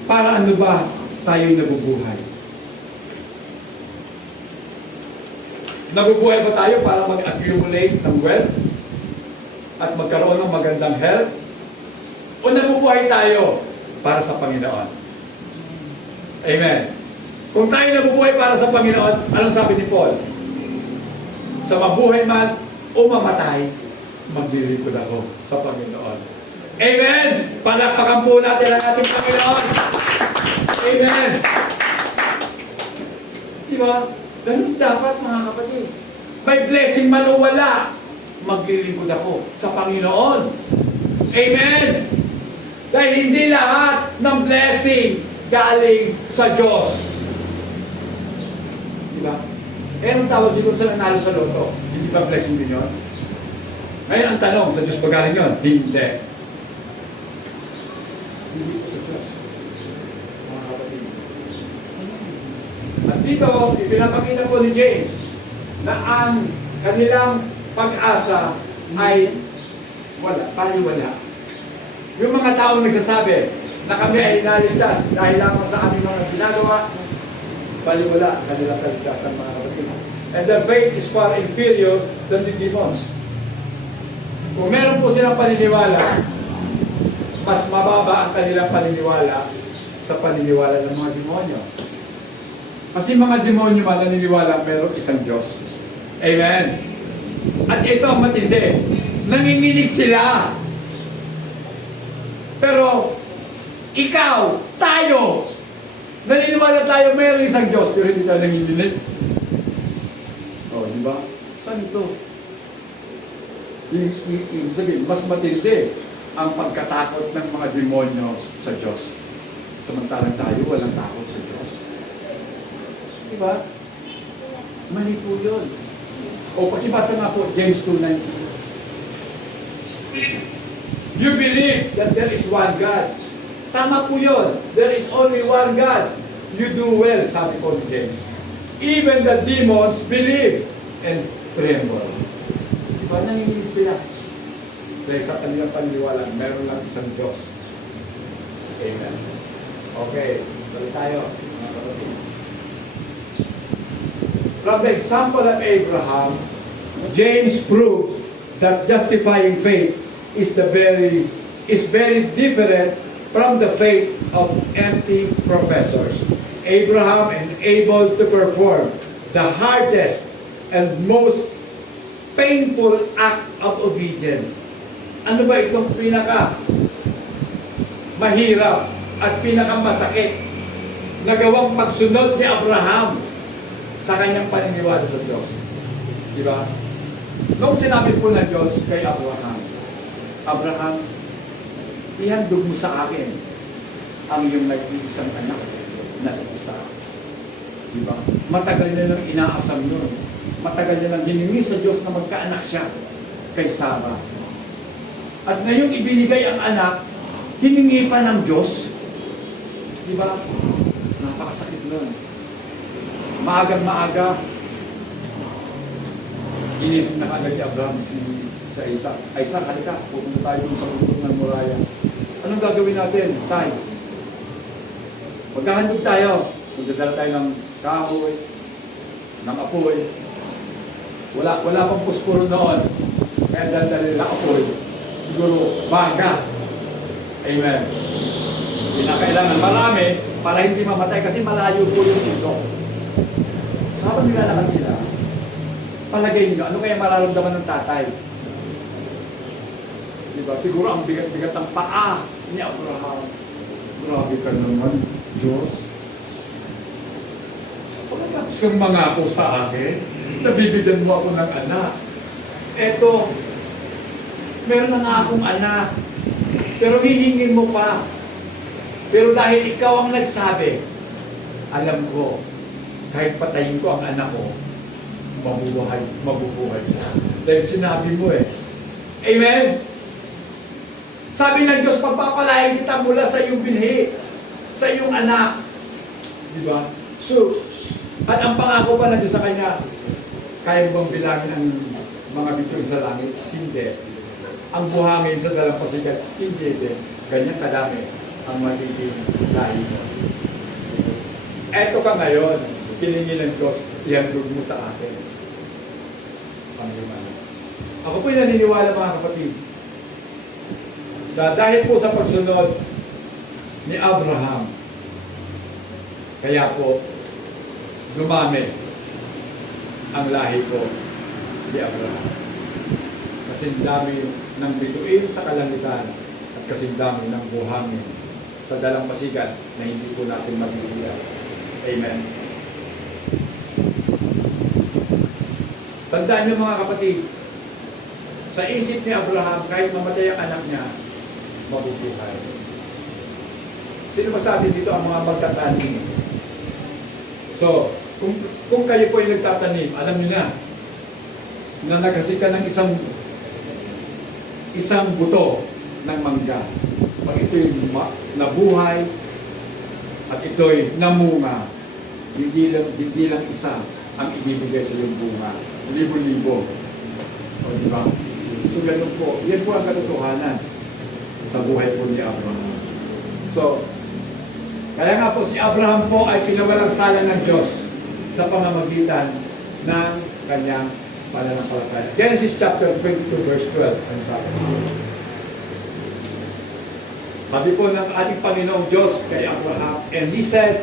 para ano ba tayo'y nabubuhay? Nabubuhay ba tayo para mag-accumulate ng wealth at magkaroon ng magandang health? O nabubuhay tayo para sa Panginoon? Amen. Kung tayo nabubuhay para sa Panginoon, anong sabi ni Paul? Sa mabuhay man o mamatay, maglilingkod ako sa Panginoon. Amen! Palakpakan po natin ang ating Panginoon. Amen! Diba? Ganun dapat, mga kapatid. May blessing man o wala, maglilingkod ako sa Panginoon. Amen! Dahil hindi lahat ng blessing galing sa Diyos. Diba? Eh, anong tawag dito sa nanalo sa loto? Hindi ba blessing din yun? Ngayon ang tanong, sa Diyos ba galing yun? Hindi. Hindi po sa Diyos. Mga kapatid. At dito, ipinapakita po ni James na ang kanilang pag-asa ay wala, paliwala. Yung mga taong nagsasabi na kami ay naligtas dahil lamang sa aming mga ginagawa, baliwala ang kanilang kaligtasan, mga kapatid. And the faith is far inferior than the demons. Kung meron po silang paniniwala, mas mababa ang kanilang paniniwala sa paniniwala ng mga demonyo. Kasi mga demonyo man naniniwala merong isang Diyos. Amen. At ito ang matindi. Nanginginig sila. Pero, ikaw, tayo, naniniwala tayo mayroong isang Diyos, pero hindi tayo nanginginig. O, di ba? Saan ito? Ibig sabihin, mas matindi ang pagkatakot ng mga demonyo sa Diyos. Samantalang tayo, walang takot sa Diyos. Di ba? Mali po yun. O, pakibasa nga po, James 2:19. You believe that there is one God. Tama po yun. There is only one God. You do well, sabi po ni James. Even the demons believe and tremble. Diba nanginginig sila? Dahil sa kanilang paniniwala, meron lang isang Diyos. Amen. Okay, balik tayo. From the example of Abraham, James proves that justifying faith is very different from the faith of empty professors. Abraham able to perform the hardest and most painful act of obedience. Ano ba itong pinaka mahirap at pinakamasakit na gawang pagsunod ni Abraham sa kanyang paniniwala sa Diyos? Di ba? Nung sinabi po ng Diyos kay Abraham, Abraham, ihandog mo sa akin ang iyong nag-iisang anak na si Isaac. Diba? Matagal na nang inaasam nun. Matagal na nang hiningi sa Diyos na magkaanak siya kay Sarah. At ngayong ibinigay ang anak, hiningi pa ng Diyos. Diba? Napakasakit nun. Maagang maaga, inisip na kaagad ni Abraham sa Isaac. Isaac, halika, pupunta tayo dun sa bundok ng Moriah. Anong gagawin natin? Tayo. Maghahandog tayo. Magdadala tayo ng kahoy, ng apoy. Wala pang puspuro noon. Kaya dala nila apoy. Siguro, baga. Amen. Hindi na kailangan marami para hindi mamatay kasi malayo po yung bundok. So habang nilalakad sila, palagay nyo, ano kaya mararamdaman ng tatay? Diba? Siguro ang bigat-bigat ng paa ni Abraham. Grabe ka naman, Diyos. Pagkatapos kang mangako sa akin, nabibigyan mo ako ng anak. Eto, meron na nga akong anak. Pero hihingin mo pa. Pero dahil ikaw ang nagsabi, alam ko, kahit patayin ko ang anak ko, mabubuhay siya. Dahil sinabi mo eh. Amen? Sabi ng Diyos, pagpapalain kita mula sa iyong binhi, sa iyong anak. Diba? So, at ang pangako pa na Diyos sa Kanya, kaya bang bilangin ang mga bituin sa langit? Hindi. Ang buhangin sa dalampasigan? Hindi din. Ganyan kadami ang magiging lahi mo. Eto ka ngayon, piningin ng Diyos, ihandog mo sa akin. Panginoon. Ako po'y naniniwala mga kapatid, dahil po sa pagsunod ni Abraham, kaya po, dumami ang lahi ko ni Abraham. Kasing dami ng bituin sa kalangitan at kasing dami ng buhangin sa dalampasigan na hindi po natin mabibigyan. Amen. Tandaan niyo mga kapatid, sa isip ni Abraham, kahit mamatay ang anak niya, mabubuhay. Sino ba sa atin dito ang mga magtatanim? So, kung kayo po ay nagtatanim, alam niyo na nagkasik ka ng isang buto ng mangga. Pag ito'y nabuhay at ito'y namunga, hindi lang isa ang ibibigay sa iyong bunga. Libo-libo. O, di ba? So, ganun po. Yan po ang katotohanan sa buhay po ni Abraham. So, kaya nga po si Abraham po ay pinawalang sala ng Diyos sa pamamagitan ng kanyang pananampalataya. Genesis chapter 22 verse 12. Ano sabi? Sabi po ng ating Panginoong Diyos kay Abraham, and He said,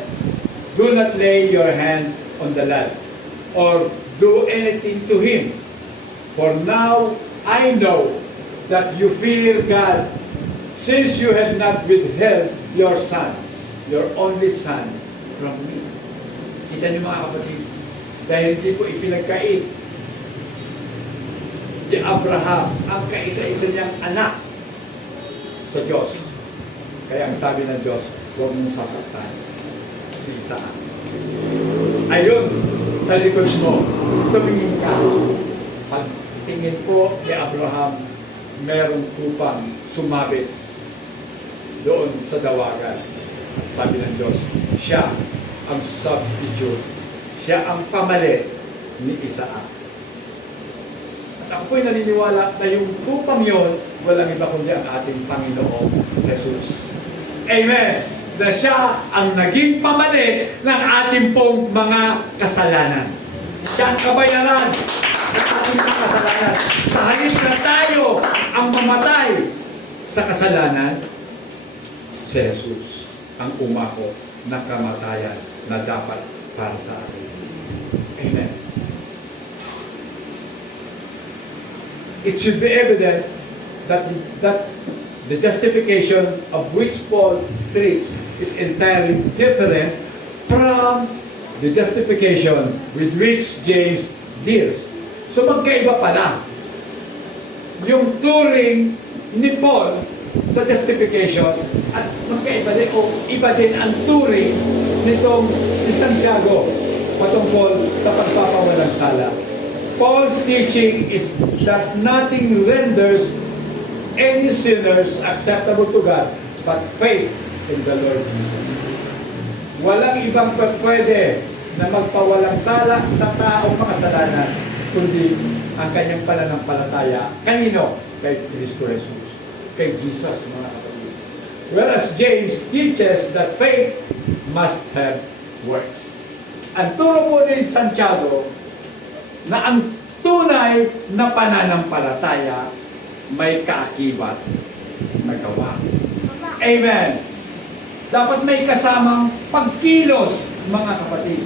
do not lay your hand on the lad or do anything to him. For now I know that you fear God, since you have not withheld your son, your only son, from me. Kita niyo mga kapatid, dahil hindi po ipinagkait ni Abraham ang kaisa-isa niyang anak sa Diyos. Kaya ang sabi ng Diyos, huwag mong sasaktan si Isaac. Ayun, sa likod mo, tumingin ka. Pagtingin po ni Abraham, merong tupang sumabit doon sa dawagan. At sabi ng Diyos, siya ang substitute. Siya ang pamalit ni Isaac. At ako po'y naniniwala na yung tupang yon, walang iba kundi ang ating Panginoong Jesus. Amen! Na siya ang naging pamalit ng ating pong mga kasalanan. Siya ang kabayaran ng ating mga kasalanan. Sa halip na tayo ang mamatay sa kasalanan, si Jesus ang umako na kamatayan na dapat para sa atin. Amen. It should be evident that the justification of which Paul treats is entirely different from the justification with which James deals. So magkaiba pala yung turing ni Paul sa justification at magkaiba din o iba din ang turing nitong si Santiago patungkol sa pagpapawalang sala. Paul's teaching is that nothing renders any sinners acceptable to God but faith in the Lord Jesus. Walang ibang pwede na magpawalang sala sa taong makasalanan kundi ang kanyang pananampalataya. Kanino? Kay Kristo Jesus. Kay Jesus, mga kapatid. Whereas James teaches that faith must have works. Ang turo po ni Santiago na ang tunay na pananampalataya may kaakibat na gawa. Amen. Dapat may kasamang pagkilos, mga kapatid.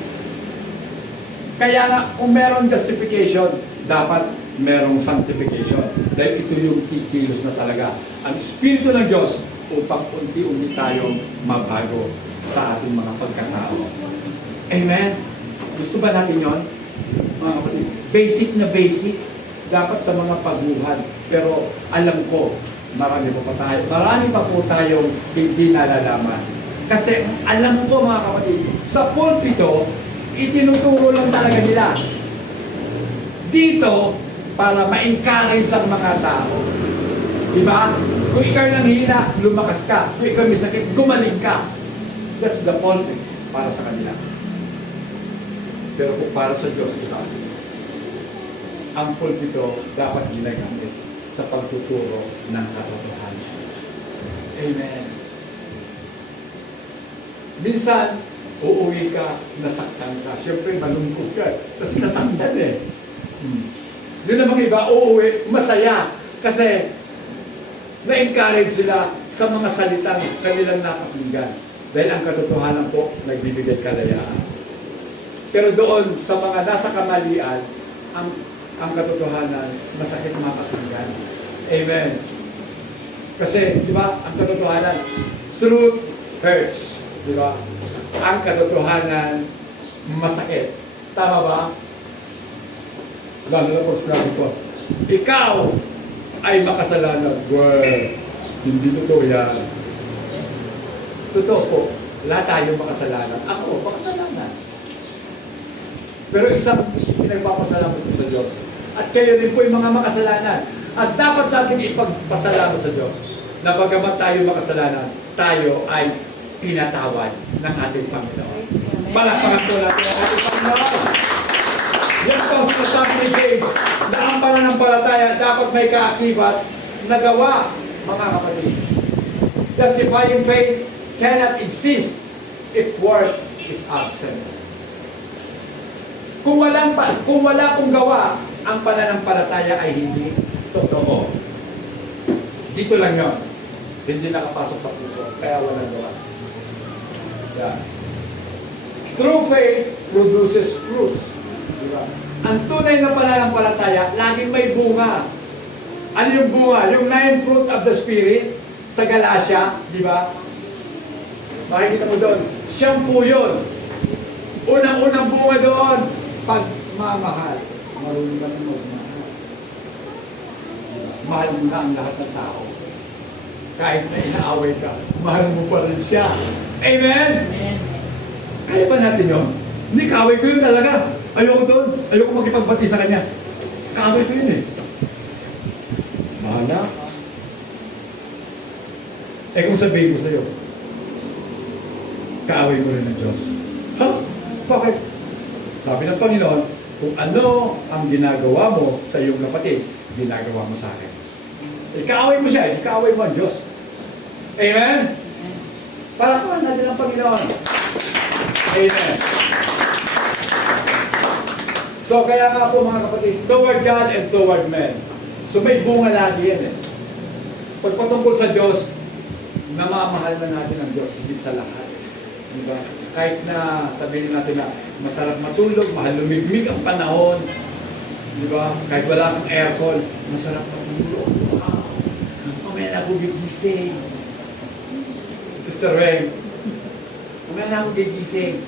Kaya nga, kung merong justification, dapat merong sanctification. Dahil ito yung kikilos na talaga. Ang Espiritu ng Diyos upang unti-unti tayong mabago sa ating mga pagkatao. Amen? Gusto ba natin yon? Mga kapatid, basic na basic dapat sa mga pagbuhat. Pero alam ko Marami pa po tayong hindi nalalaman. Kasi alam ko mga kapatid, sa pulpito, itinuturo lang talaga nila. Dito, para ma-encourage ang mga tao. Diba? Kung ikaw nanghihina, lumakas ka. Kung ikaw may sakit, gumaling ka. That's the pulpit para sa kanila. Pero kung para sa Diyos, iba. Ang pulpito dapat ginagamit sa pagtuturo ng katotohanan. Amen. Minsan, uuwi ka, nasaktan ka. Siyempre, malungkot ka. Kasi nasaktan eh. Yun namang iba, uuwi, masaya. Kasi, na-encourage sila sa mga salitang kanilang nakapinggan. Dahil ang katotohanan po, nagbibigay kalayaan. Pero doon, sa mga nasa kamalian, ang katotohanan, masakit makakinggan. Amen. Kasi, di ba, ang katotohanan, truth hurts. Di ba? Ang katotohanan, masakit. Tama ba? Lalo na po sinabi ko, ikaw ay makasalanan. Well, hindi totoo yan. Totoo po, lahat tayo makasalanan. Ako, makasalanan. Pero isang pinagpapasalamat ko sa Diyos. At kayo rin po yung mga makasalanan. At dapat natin ipagpasalamat sa Diyos na bagamat tayo makasalanan, tayo ay pinatawad ng ating Panginoon. Palakpakan po natin ang ating Panginoon. Yan po sa sabi ni James na ang pananampalataya dapat may kaakibat na gawa, mga kapatid. Justifying faith cannot exist if work is absent. Kung wala pong gawa, ang pananampalataya ay hindi totoo. Dito lang yon. Hindi nakapasok sa puso, kaya walang gawa. Yeah. True faith produces fruits. Diba? Ang tunay na pananampalataya, laging may bunga. Ano yung bunga? Yung 9 fruit of the Spirit sa Galatia, di ba? Makikita mo doon, siyang po yun. Unang-unang bunga doon, pagmamahal. Marunong ka na magmahal. Mahal mo na ang lahat ng tao. Kahit na inaaway ka, mahal mo pa rin siya. Amen? Amen. Kaya pa natin yun. Hindi, kaaway ko yun talaga. Ayoko doon. Ayoko makipagbati sa kanya. Kaaway ko yun eh. Bahala. Eh kung sabihin ko sa'yo, kaaway mo rin ng Diyos. Ha? Bakit? Sabi ng Panginoon, kung ano ang ginagawa mo sa iyong kapatid, ginagawa mo sa akin. Ikaaway mo siya, ikaaway mo ang Diyos. Amen? Para ko natin ang Panginoon. Amen. So kaya nga po mga kapatid, toward God and toward men. So may bunga lagi yan eh. Pagpatungkol sa Diyos, namamahal na natin ang Diyos higit sa lahat. Diba? Kahit na sabihin natin na masarap matulog, mahal lumigmig ang panahon. Diba? Kahit wala kang aircon, masarap matulog. Wow! Mamaya na ako gigising. Sister Ray, mamaya na ako gigising.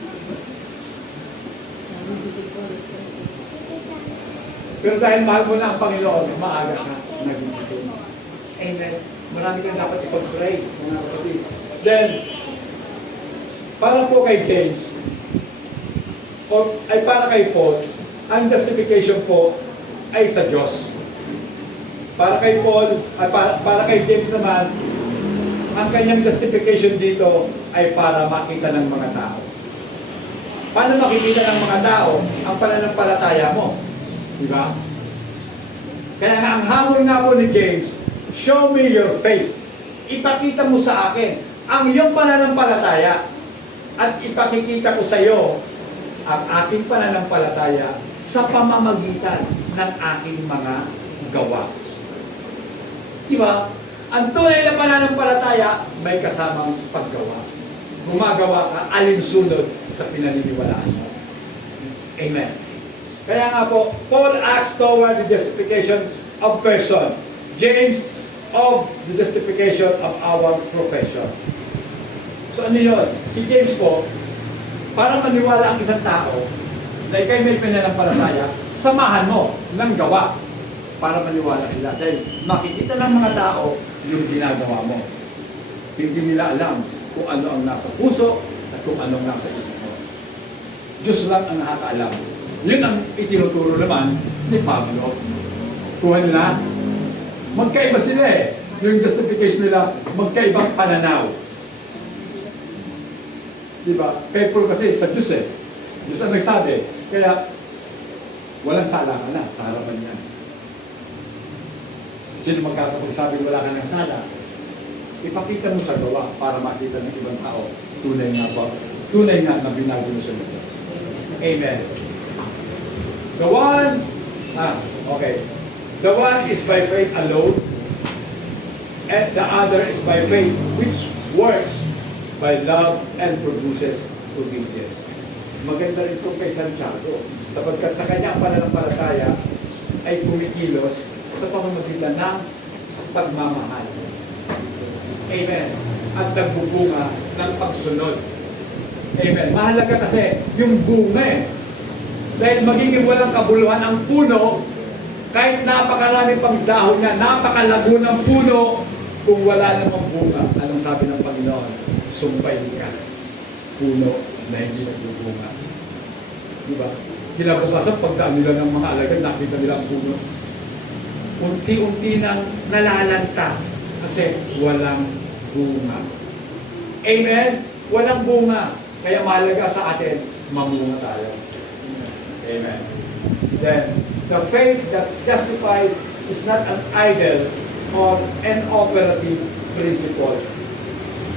Pero dahil mahal mo na ang Panginoon, maaga ka nagigising. Amen. Marami kang dapat ipag-pray, mga kapatid. Then, para po kay James, ay para kay Paul, ang justification po ay sa Diyos. Para kay Paul, ay para kay James naman, ang kanyang justification dito ay para makita ng mga tao. Paano makikita ng mga tao ang pananampalataya mo? Diba? Kaya nga ang hamon nga po ni James, show me your faith. Ipakita mo sa akin ang iyong pananampalataya at ipakikita ko sa iyo ang aking pananampalataya sa pamamagitan ng aking mga gawa. Diba? Ang tunay na pananampalataya may kasamang paggawa. Gumagawa ka alinsunod sa pinaniniwalaan mo. Amen. Kaya nga po, Paul acts toward the justification of person. James, of the justification of our profession. So ano yun? Si James po, para maniwala ang isang tao na ikay may pananampalataya, samahan mo ng gawa para maniwala sila. Dahil makikita ng mga tao yung ginagawa mo. Hindi nila alam kung ano ang nasa puso at kung ano ang nasa isip mo. Diyos lang ang nakakaalam. Yun ang itinuturo naman ni Pablo. Kuha nila, magkaiba sila eh. Yung justification nila, magkaibang pananaw. Diba? Faithful kasi sa Diyos eh. Diyos ang nagsabi. Kaya, walang sala ka na sa harapan niya. Sino magkakapagsabi wala ka ng sala? Ipakita mo sa gawa para makita ng ibang tao. Tunay nga ba? Tunay nga na binago mo siya ng Diyos. Amen. The one, okay. The one is by faith alone, and the other is by faith which works by love and produces obedience. Maganda rin ito kay Santiago, sapagkat sa kanyang pananampalataya ay kumikilos sa pamamagitan ng pagmamahal. Amen. At nagbubunga ng pagsunod. Amen. Mahalaga kasi yung bunga eh. Dahil magiging walang kabuluhan ang puno, kahit napakarami pang dahon niya, napakalago ng puno, kung wala namang bunga. Anong sabi ng Panginoon? Sumpayin ka. Puno na hindi nagbubunga. Diba? Kinabukasan, pagdaan nila ng mga alagad, nakita nila ang puno. Unti-unti nang nalalanta kasi walang bunga. Amen? Walang bunga. Kaya mahalaga sa atin, mamunga tayo. Amen. Then, the faith that justifies is not an idle or an operative principle,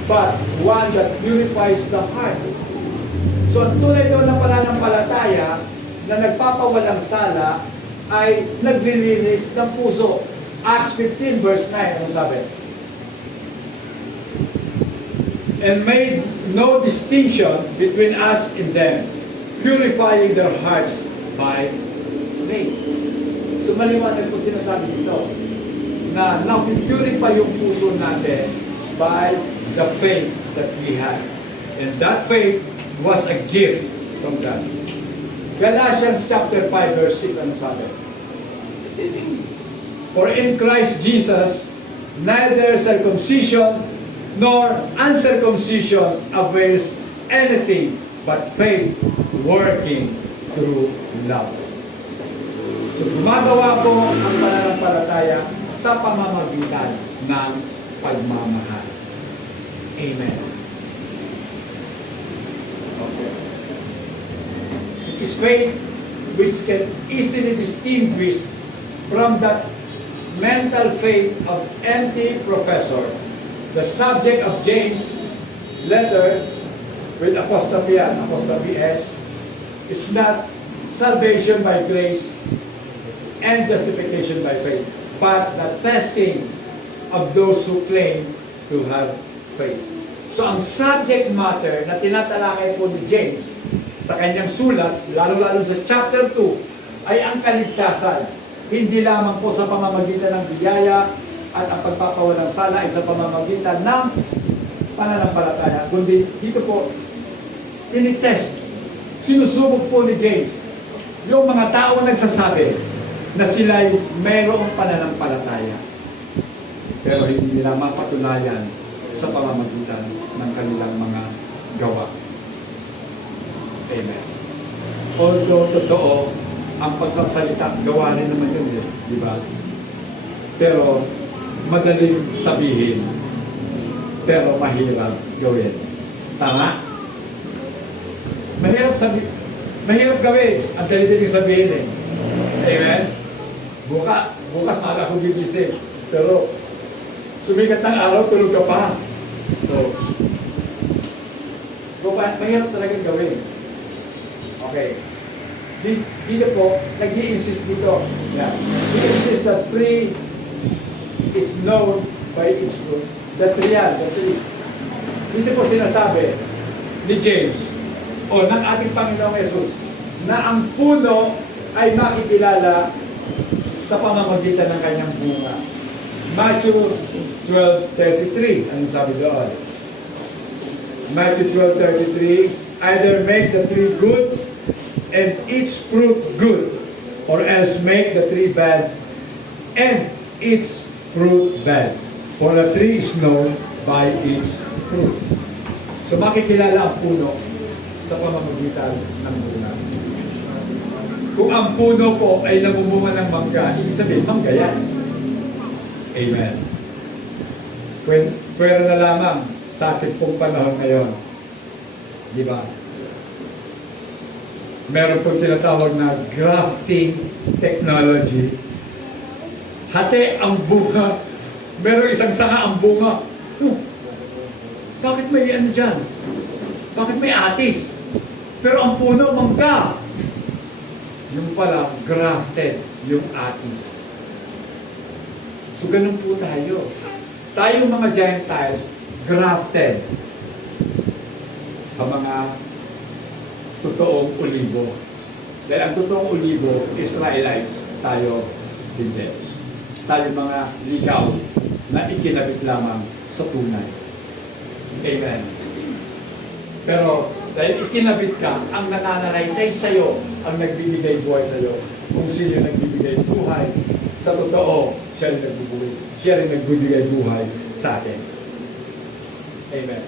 but one that purifies the heart. So, ang tunay doon ng pananampalataya na nagpapawalang sala ay naglilinis ng puso. Acts 15 verse 9, ano sabi? And made no distinction between us and them, purifying their hearts by faith. So maliwanag po sinasabi dito na na-purify yung puso natin by the faith that we have. And that faith was a gift from God. Galatians chapter 5 verse 6, ano sabi? For in Christ Jesus, neither circumcision nor uncircumcision avails anything but faith working through love. So gumagawa ko ang pananampalataya sa pamamagitan ng pagmamahal. Amen. Okay. It is faith which can easily distinguish from that mental faith of empty professor. The subject of James' letter with apostrophe S is not salvation by grace and justification by faith, but the testing of those who claim to have faith. So ang subject matter na tinatalakay po ni James sa kanyang sulat, lalo-lalo sa chapter 2, ay ang kaligtasan. Hindi lamang po sa pamamagitan ng biyaya at ang pagpapawalang sala ay sa pamamagitan ng pananampalataya. Kundi dito po, tinitest, sinusubok po ni James yung mga tao nagsasabi na sila'y mayroong pananampalataya. Pero hindi nila mapatunayan sa pamamagitan ng kanilang mga gawa. Amen. Although totoo, ang pagsasalita, gawa rin naman yun, di ba? Pero madaling sabihin, pero mahirap gawin. Tama? Mahirap gawin. Ang dali-daling sabihin eh. Amen? Bukas maaga akong gigising. Pero sumikat ng araw, tulog ka pa. So, mahirap talagang gawin. Okay. Dito po, nag-i-insist dito. Yeah. He insists that tree is known by its fruit. The tree. Dito po sinasabi ni James o ng ating Panginoong Jesus na ang puno ay makikilala sa pamamagitan ng kanyang bunga. Matthew 12:33. Anong sabi doon? Matthew 12:33, either make the tree good and its fruit good, or else make the tree bad and its fruit bad. For a tree is known by its fruit. So makikilala ang puno sa pamamagitan ng bunga. Kung ang puno po ay namumunga ng mangga, ibig sabihin, mangga yan. Amen. Pwera na lamang sa ating pong panahon ngayon. Di ba? Meron pong tinatawag na grafting technology. Hati ang bunga. Meron isang sanga ang bunga. Bakit may ano dyan? Bakit may atis? Pero ang puno, mangga. Yung pala, grafted, yung atis. So, ganun po tayo. Tayong mga Gentiles, grafted sa mga totoong olibo. Dahil ang totoong olibo, Israelites, tayo hindi. Tayo mga ligaw na ikinabit lamang sa tunay. Amen. Pero dahil ikinabit ka, ang nananalaitay sa'yo, ang nagbibigay buhay sa'yo, kung sino nagbibigay buhay sa totoo, siya rin nagbibigay buhay sa atin. Amen.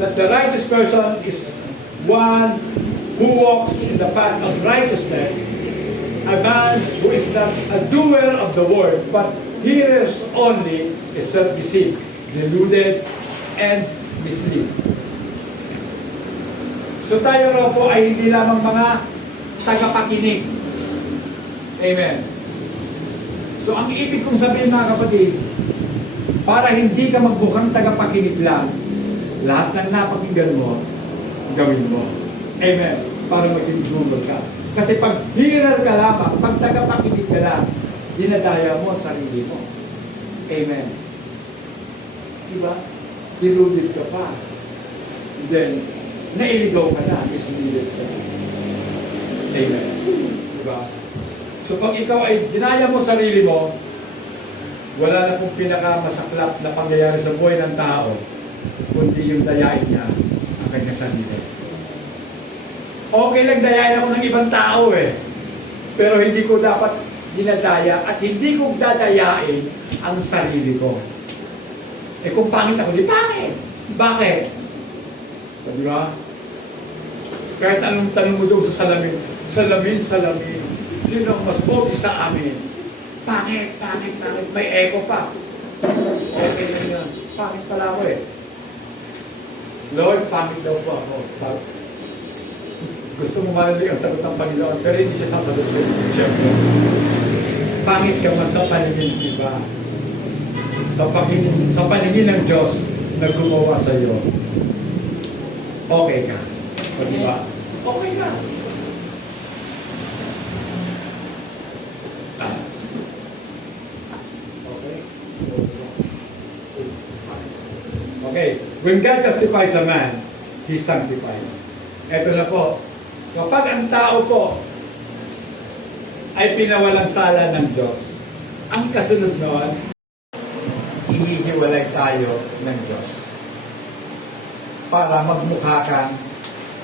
That the righteous person is one who walks in the path of righteousness, a man who is not a doer of the word, but hearers only, is self-deceived, deluded, and mislead. So tayo raw po ay hindi lamang mga tagapakinig. Amen. So ang ibig kong sabihin mga kapatid, para hindi ka magmukhang tagapakinig lang, lahat ng napakinggan mo, gawin mo. Amen. Para maging gumag ka. Kasi pag hearer ka lamang, pag tagapakinig ka lang, dinadaya mo ang sarili mo. Amen. Diba? Diludid ka pa. Then, nailigaw ka na, misleaded ka. Amen. Diba? So pag ikaw ay dinaya mo sarili mo, wala na pong pinakamasaklap na pangyayari sa buhay ng tao, kundi yung dayain niya ang kanyang sarili. Okay lang dayain ako ng ibang tao pero hindi ko dapat dinadaya at hindi ko dadayain ang sarili ko. Kung pangit ako, di pangit. Bakit? Di ba? Kahit anong tanong mo doon sa salamin, salamin. Sino ang mas pogi sa amin? Pangit. May echo pa. Okay na yun. Pangit pala ako Lord, pangit daw po ako. Sabi, gusto mo marinig ang sagot ng Panginoon, pero hindi siya sasagot sa iyo. Siyempre, pangit ka man sa paningin, di ba? Sa paningin ng Diyos na gumawa sa iyo, okay ka. O di ba? Okay ka. Okay. When God justifies a man, He sanctifies. Ito na po. Kapag ang tao po ay pinawalang sala ng Diyos, ang kasunod noon, hinihiwalay tayo ng Diyos para magmukha kang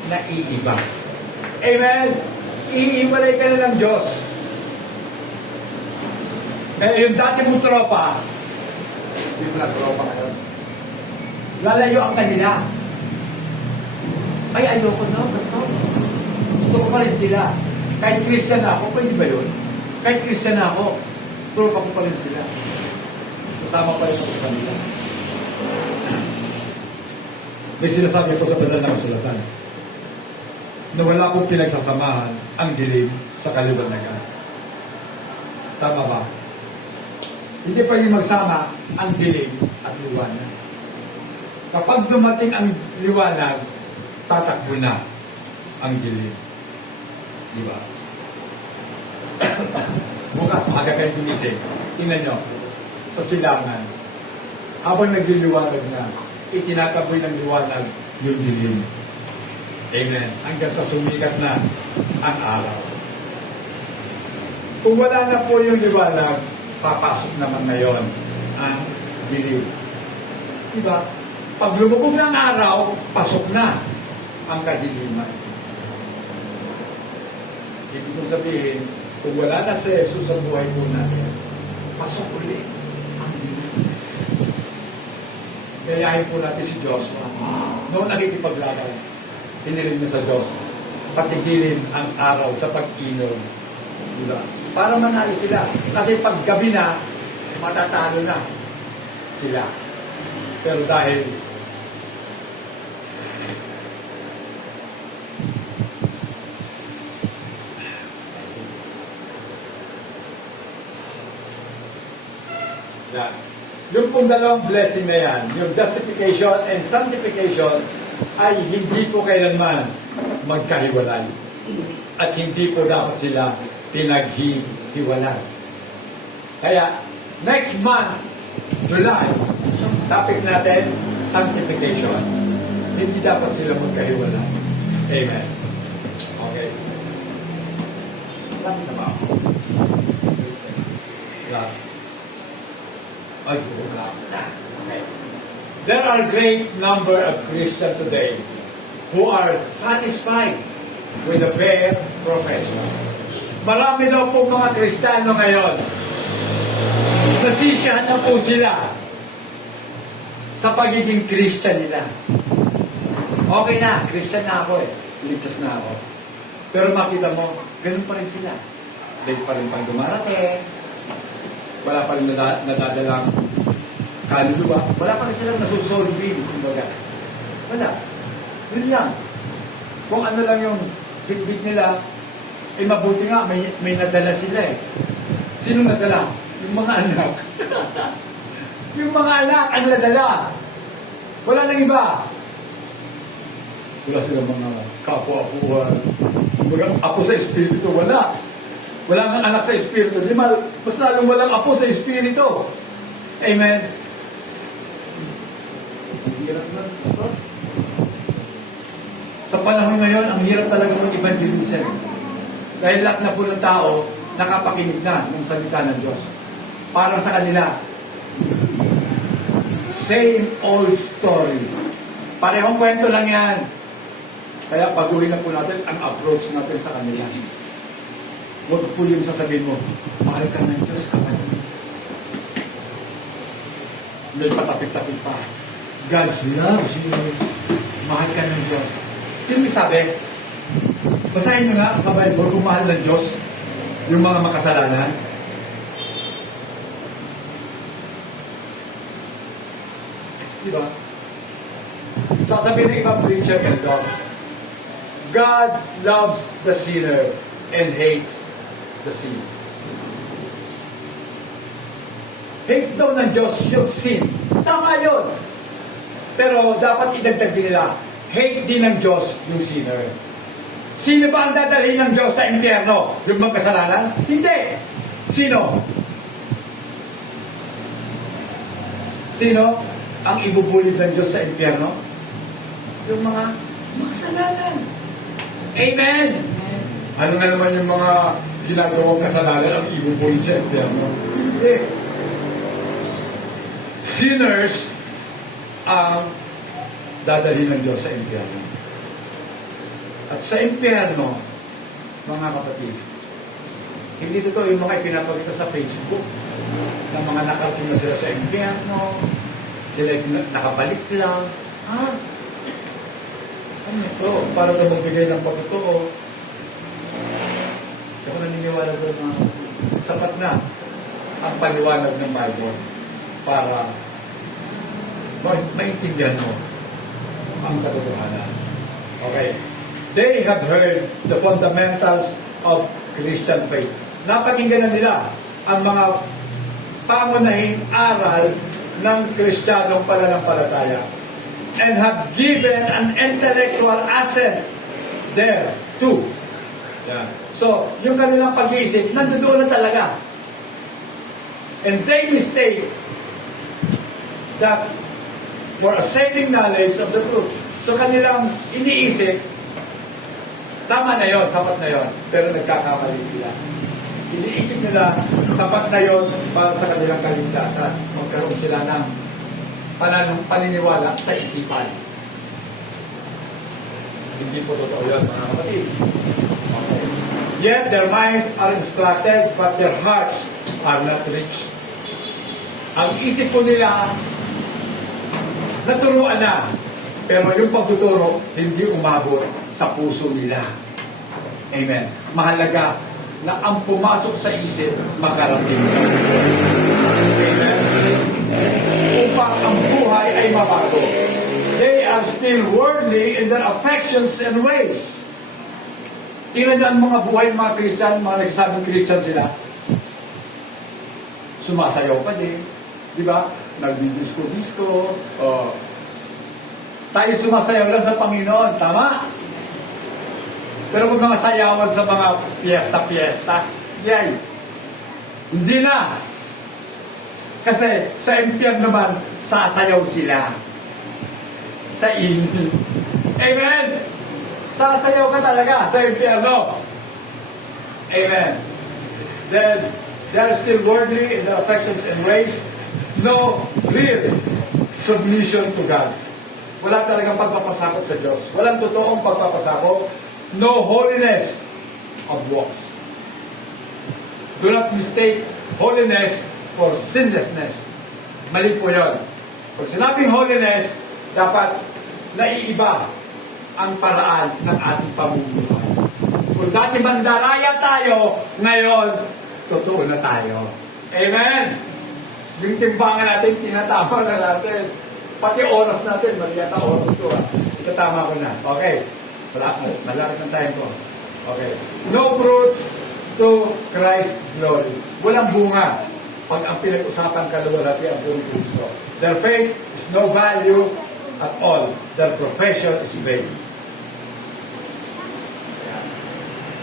naiiba. Amen? Iiwalay ka na ng Diyos. Kaya yung dati mong tropa, hindi mo na tropa ngayon, lalayo ang kanila. Ay, ayoko na, basta. Gusto ko pa rin sila. Kahit Christian ako, pwede ba yun? Kahit Christian ako, tropa ko pa rin sila. Sasama pa rin ako sa kanila. May sinasabi ko sa banal na kasulatan na wala akong pinagsasamahan ang dilim sa kaliwanagan. Tama ba? Hindi pwede magsama ang dilim at liwanag. Kapag dumating ang liwanag, tatakbo na ang dilim. Di ba? Bukas, maaga kayo gumising. Tingnan nyo, sa silangan, habang nagliliwanag na, itinataboy ng liwanag yung dilim. Amen. Hanggang sa sumikat na ang araw. Kung wala na po yung liwanag, papasok naman ngayon ang dilim. Diba? Pag lumubog ng araw, pasok na ang kadiliman. Ibig kong sabihin, kung wala na si Jesus sa buhay po natin, pasok ulit ang dilim. Yayahin po natin si Joshua. Noong nakikipaglaban, hiniling niya sa Diyos, patigilin ang araw sa pag-inom. Diba? Para manalo sila. Kasi pag gabi na, matatalo na sila. Pero dahil yan. Yung pong dalawang blessing na yan, yung justification and sanctification, ay hindi po kailanman magkahiwalay. At hindi po dapat sila pinaghihiwalay. Kaya, next month, July, topic natin, sanctification. Hindi dapat sila magkahiwalay. Amen. Okay. Lapit na ba ako? Lapit. Ay, lapit na. Okay. There are great number of Christians today who are satisfied with the bare profession. Marami daw po mga Kristiyano ngayon. Nasisiyahan na po sila sa pagiging Christian nila. Okay na, Christian na ako eh. Ligtas na ako. Pero makita mo, ganun pa rin sila. Late pa rin pang dumarating. Wala pa rin nadadalang kaluluwa. Wala pa rin silang nasusolving, kumbaga. Wala. Yun lang. Kung ano lang yung bitbit nila, eh mabuti nga, may nadala sila eh. Sino nadala? Yung mga anak. Yung mga anak, ang nadala. Wala nang iba. Wala silang mga kapwa-apuhan. Kumbaga, apo sa espiritu, wala. Wala nang anak sa espiritu. Di mas lalong walang apo sa espiritu. Amen. Ang hirap na, Pastor. Sa panahon ngayon, ang hirap talaga ng evangelism. Dahil lahat na po ng tao, nakapakinig na ng salita ng Diyos. Para sa kanila, same old story. Parehong kwento lang yan. Kaya pag-uwi na po natin ang approach natin sa kanila. Huwag po yung sasabihin mo, mahal ka ng Diyos, kapatid. May patapit-tapit pa. God's love, mahal ka ng Diyos. Sino may sabi? Basahin nyo nga sa Bible kung mahal ng Diyos yung mga makasalanan. Diba? Sasabihin ng ibang preacher ganito, God loves the sinner and hates the sin. Hate daw ng Diyos yung sin. Tama yun. Pero dapat idagdag din nila, hate din ng Diyos yung sinner. Sino ba ang dadalhin ng Diyos sa impyerno? Yung mga kasalanan? Hindi. Sino? Sino ang ibubulid ng Diyos sa impyerno? Yung mga kasalanan. Amen! Ano na naman yung mga ginagawang kasalanan ang ibubulid sa impyerno? Hindi. Sinners ang dadalhin ng Diyos sa impyerno. At sa impyerno, mga kapatid, hindi totoo yung mga ipinapakita sa Facebook na mga nakarating na sila sa impyerno, sila nakabalik lang. Ha? Ano ito? Para na magbigay ng pagtotoo. Ako naniniwala ko na sapat na ang paliwanag ng Bible para maintindihan mo ang katotohanan. Okay. They have heard the fundamentals of Christian faith. Napakinggan na nila ang mga pangunahing aral ng Kristiyanong pananampalataya and have given an intellectual asset there too. Yeah. So, yung kanilang pag-iisip, nandoon na talaga. And they mistake that for a saving knowledge of the truth. So, kanilang iniisip, tama na yon, sapat na yon, pero nagkakamali sila. Iniisip nila, sapat na yon para sa kanilang kaligtasan. Magkaroon sila ng paniniwala sa isipan. Hindi po totoo yan, mga kapatid. Okay. Yet their minds are instructed, but their hearts are not rich. Ang isip po nila, Naturuan na. Pero yung pagtuturo, hindi umabot sa puso nila. Amen. Mahalaga na ang pumasok sa isip, makarating. Amen. Upang ang buhay ay mabago. They are still worldly in their affections and ways. Tinandaan mga buhay ng mga Christian, mga nagsasabing Christian sila. Sumasayaw pa din. Di ba? Nagdi-disco-disco. Tayo sumasayaw lang sa Panginoon. Tama? Pero kung mga sayawan sa mga piyesta-piyesta, yay! Hindi na. Kasi sa impyerno naman, sasayaw sila. Sa inyo. Amen! Sasayaw ka talaga sa impyerno. Amen. Then, they are still worldly in their affections and ways. No real submission to God. Wala talagang pagpapasakop sa Diyos. Walang totoong pagpapasakop. No holiness of works. Do not mistake holiness for sinlessness. Mali po yun. Pag sinabing holiness, dapat naiiba ang paraan ng ating pamumuhay. Kung dati mandaraya tayo, ngayon, totoo na tayo. Amen! Yung timbangan natin, tinatama na natin. Pati oras natin, mali yata oras ko. Ikatama ko na. Okay. Malaki ng time ko. Okay. No fruits to Christ's glory. Walang bunga pag ang pinag-usapan kaluwalhati ang buong Kristo. Their faith is no value at all. Their profession is vain.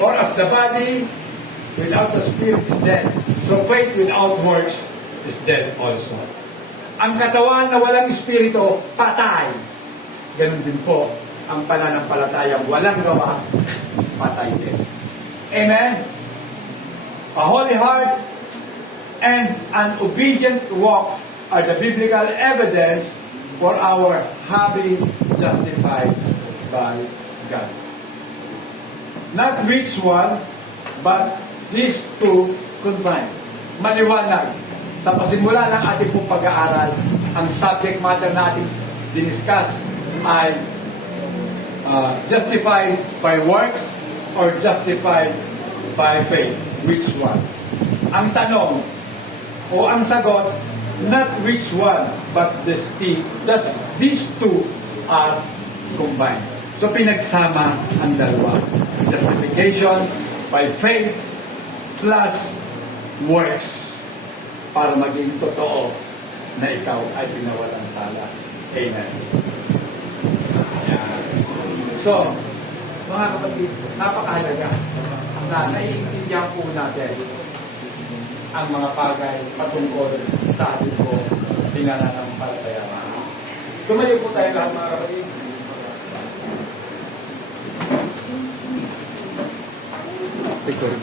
For as the body without the spirit is dead, so faith without works is dead also. Ang katawan na walang espiritu, patay. Ganun din po ang pananampalatayang walang gawa, patay din. Amen? A holy heart and an obedient walk are the biblical evidence for our having justified by God. Not which one, but these two combined. Maliwanag. Sa pasimula ng ating pong pag-aaral, ang subject matter natin diniscuss ay justified by works or justified by faith. Which one? Ang tanong o ang sagot, not which one, but these two are combined. So pinagsama ang dalawa. Justification by faith plus works para maging totoo na ikaw ay pinawalang sala. Amen. Ayan. So, mga kapatid, napakahalaga na naiintindihan po natin ang mga bagay patungkol sa ating po pinananampalataya. Tumayo po tayo lahat mga kapatid. Sorry.